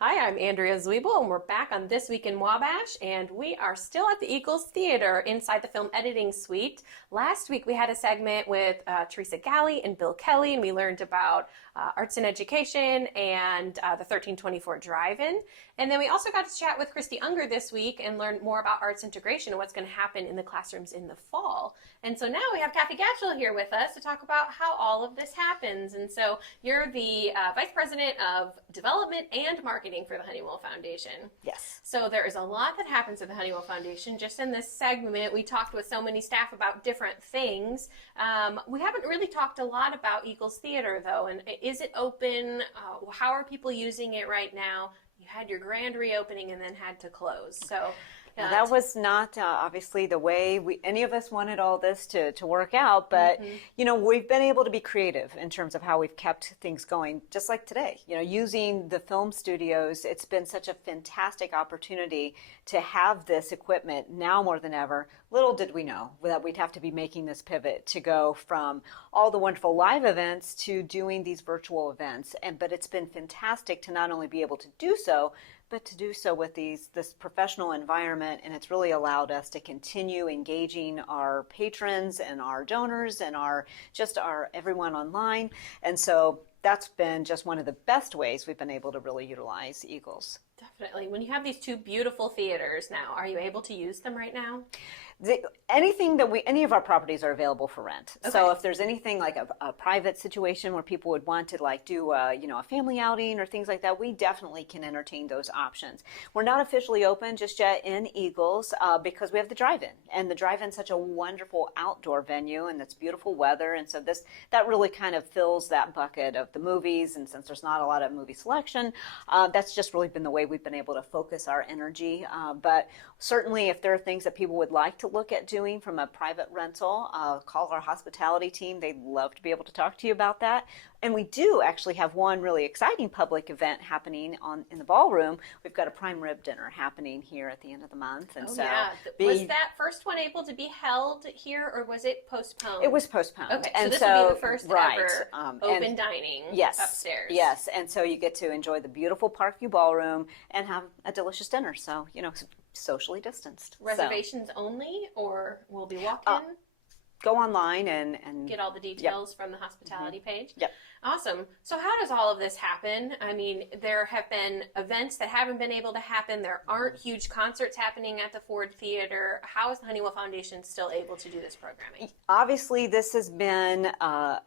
Hi, I'm Andrea Zwiebel, and we're back on This Week in Wabash, and we are still at the Eagles Theater inside the film editing suite. Last week we had a segment with Teresa Galley and Bill Kelly, and we learned about arts and education and the 1324 Drive-In. And then we also got to chat with Christy Unger this week and learn more about arts integration and what's going to happen in the classrooms in the fall. And so now we have Kathy Gatchell here with us to talk about how all of this happens. And so you're the Vice President of Development and Marketing for the Honeywell Foundation. Yes. So there is a lot that happens at the Honeywell Foundation. Just in this segment, we talked with so many staff about different things. We haven't really talked a lot about Eagles Theater, though. And is it open? How are people using it right now? You had your grand reopening and then had to close. So Now, that was not obviously the way any of us wanted all this to work out, but you know, we've been able to be creative in terms of how we've kept things going, just like today. You know, using the film studios, it's been such a fantastic opportunity to have this equipment now more than ever. Little did we know that we'd have to be making this pivot to go from all the wonderful live events to doing these virtual events. But it's been fantastic to not only be able to do so, but to do so with this professional environment, and it's really allowed us to continue engaging our patrons and our donors and our everyone online. And so that's been just one of the best ways we've been able to really utilize Eagles. Definitely. When you have these two beautiful theaters now, are you able to use them right now? Any of our properties are available for rent. Okay. So if there's anything like a private situation where people would want to like do a family outing or things like that, we definitely can entertain those options. We're not officially open just yet in Eagles because we have the drive-in, and the drive-in is such a wonderful outdoor venue, and it's beautiful weather, and so that really kind of fills that bucket of the movies. And since there's not a lot of movie selection, that's just really been the way we've been able to focus our energy. But certainly, if there are things that people would like to look at doing from a private rental, call our hospitality team. They'd love to be able to talk to you about that. And we do actually have one really exciting public event happening in the ballroom. We've got a prime rib dinner happening here at the end of the month. And was that first one able to be held here, or was it postponed? It was postponed. Okay, and so this will be the first ever open dining yes, upstairs. Yes, and so you get to enjoy the beautiful Parkview Ballroom and have a delicious dinner. So, socially distanced. Reservations only, or will be walk-in? Go online and get all the details from the hospitality page. Yep. Awesome. So how does all of this happen? I mean, there have been events that haven't been able to happen. There aren't huge concerts happening at the Ford Theater. How is the Honeywell Foundation still able to do this programming? Obviously, this has been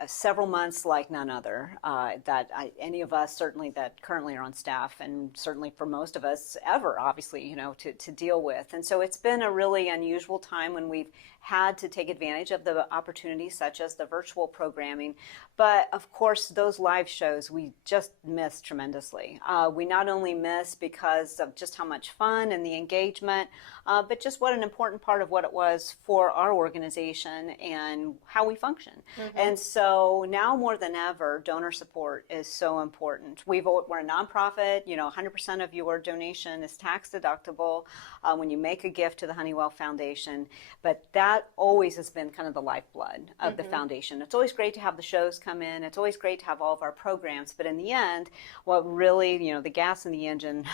several months like none other any of us certainly that currently are on staff, and certainly for most of us ever, obviously, to deal with. And so it's been a really unusual time when we've had to take advantage of the opportunities such as the virtual programming. But of course, those live shows we just miss tremendously. We not only miss because of just how much fun and the engagement, but just what an important part of what it was for our organization and how we function. And so now more than ever, donor support is so important. We're a nonprofit. 100% of your donation is tax deductible when you make a gift to the Honeywell Foundation. But that always has been kind of the lifeblood of the foundation. It's always great to have the shows come in. It's always great to have all of our programs. But in the end, what really, the gas in the engine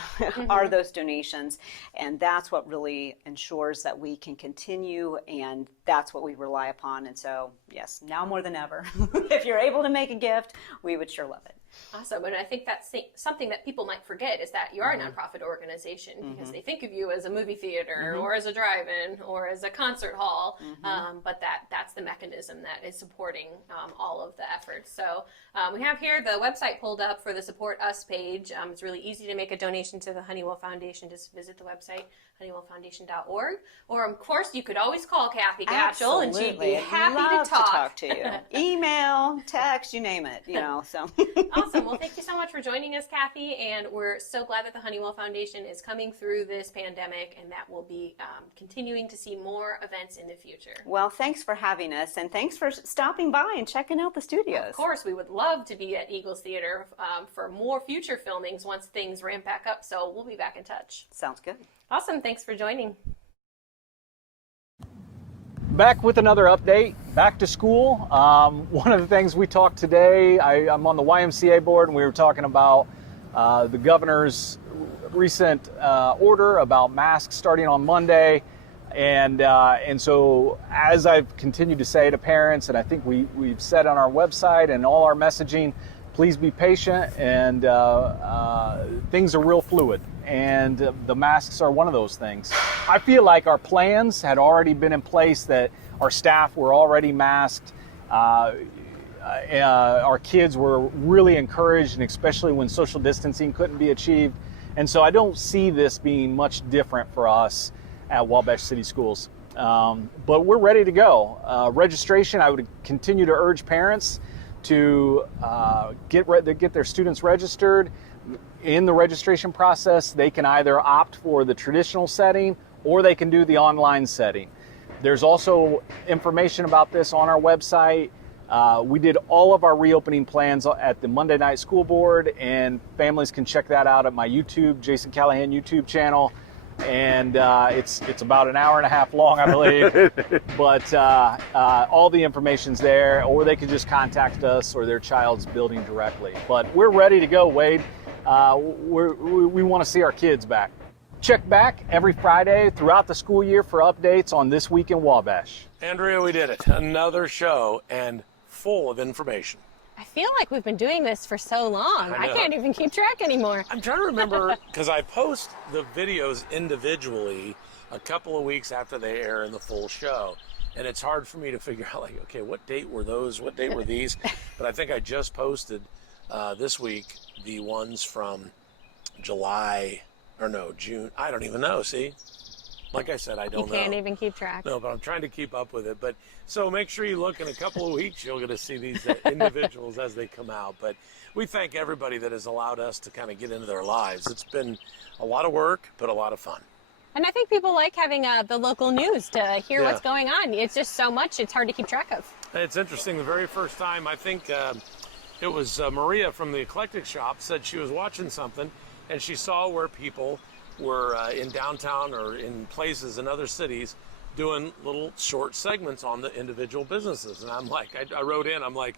are those donations. And that's what really ensures that we can continue, and that's what we rely upon. And so, yes, now more than ever, if you're able to make a gift, we would sure love it. Awesome. And I think that's something that people might forget, is that you are a nonprofit organization, because they think of you as a movie theater or as a drive-in or as a concert hall, but that's the mechanism that is supporting all of the efforts. So we have here the website pulled up for the Support Us page. It's really easy to make a donation to the Honeywell Foundation. Just visit the website, honeywellfoundation.org. Or, of course, you could always call Kathy Gatchell, and she'd be happy to talk to you. Email, text, you name it, so. Awesome. Well, thank you so much for joining us, Kathy, and we're so glad that the Honeywell Foundation is coming through this pandemic, and that we'll be continuing to see more events in the future. Well, thanks for having us, and thanks for stopping by and checking out the studios. Of course, we would love to be at Eagles Theater for more future filmings once things ramp back up, so we'll be back in touch. Sounds good. Awesome. Thanks for joining. Back with another update, back to school. One of the things we talked today, I'm on the YMCA board, and we were talking about the governor's recent order about masks starting on Monday. And so, as I've continued to say to parents, and I think we've said on our website and all our messaging, please be patient, and things are real fluid, and the masks are one of those things. I feel like our plans had already been in place, that our staff were already masked. Our kids were really encouraged, and especially when social distancing couldn't be achieved. And so I don't see this being much different for us at Wabash City Schools. But we're ready to go. Registration, I would continue to urge parents to get their students registered. In the registration process, they can either opt for the traditional setting or they can do the online setting. There's also information about this on our website. We did all of our reopening plans at the Monday Night School Board, and families can check that out at my YouTube, Jason Callahan YouTube channel. And it's about an hour and a half long, I believe. But all the information's there, or they can just contact us or their child's building directly. But we're ready to go, Wade. We want to see our kids back. Check back every Friday throughout the school year for updates on This Week in Wabash. Andrea, we did it. Another show, and full of information. I feel like we've been doing this for so long. I can't even keep track anymore. I'm trying to remember, because I post the videos individually a couple of weeks after they air in the full show. And it's hard for me to figure out, like, okay, what date were those? What date were these? But I think I just posted this week the ones from June. I don't even know, see? Like I said, I don't know. You can't even keep track. No, but I'm trying to keep up with it. But so make sure you look in a couple of weeks. You'll get to see these individuals as they come out. But we thank everybody that has allowed us to kind of get into their lives. It's been a lot of work, but a lot of fun. And I think people like having the local news to hear what's going on. It's just so much, it's hard to keep track of. It's interesting. The very first time, I think it was Maria from the Eclectic Shop said she was watching something, and she saw where people were in downtown or in places in other cities doing little short segments on the individual businesses. And I'm like, I wrote in, I'm like,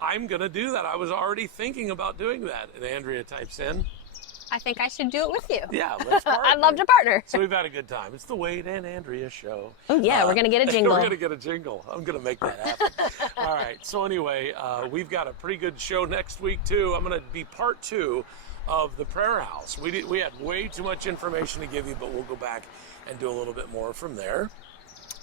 I'm going to do that. I was already thinking about doing that. And Andrea types in, I think I should do it with you. Yeah, let's partner. I'd love to partner. So we've had a good time. It's the Wade and Andrea show. Oh, yeah, we're going to get a jingle. We're going to get a jingle. I'm going to make that happen. All right. So anyway, we've got a pretty good show next week, too. I'm going to be part 2 of the prayer house. We had way too much information to give you, but we'll go back and do a little bit more from there.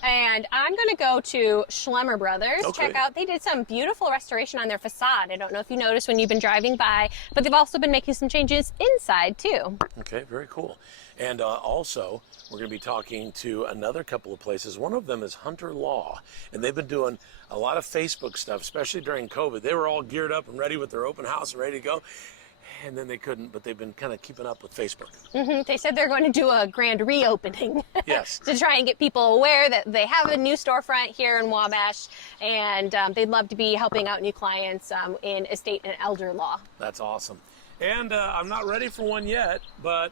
And I'm going to go to Schlemmer Brothers. Okay. Check out, they did some beautiful restoration on their facade. I don't know if you noticed when you've been driving by, but they've also been making some changes inside too. Okay, very cool. And also, we're going to be talking to another couple of places. One of them is Hunter Law, and they've been doing a lot of Facebook stuff, especially during COVID. They were all geared up and ready with their open house and ready to go. And then they couldn't, but they've been kind of keeping up with Facebook. Mm-hmm. They said they're going to do a grand reopening. Yes. To try and get people aware that they have a new storefront here in Wabash, and they'd love to be helping out new clients in estate and elder law. That's awesome. And I'm not ready for one yet, but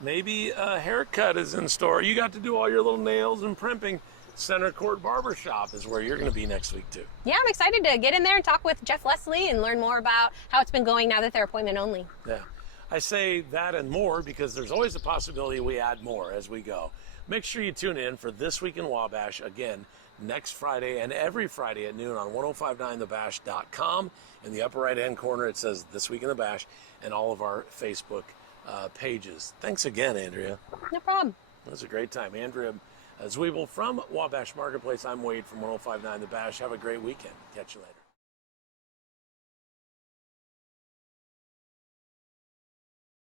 maybe a haircut is in store. You got to do all your little nails and primping. Center Court Barbershop is where you're going to be next week, too. Yeah, I'm excited to get in there and talk with Jeff Leslie and learn more about how it's been going now that they're appointment only. Yeah. I say that and more because there's always a possibility we add more as we go. Make sure you tune in for This Week in Wabash again next Friday and every Friday at noon on 1059thebash.com. In the upper right-hand corner, it says This Week in the Bash and all of our Facebook pages. Thanks again, Andrea. No problem. It was a great time. Andrea Zwiebel from Wabash Marketplace. I'm Wade from 1059 The Bash. Have a great weekend. Catch you later.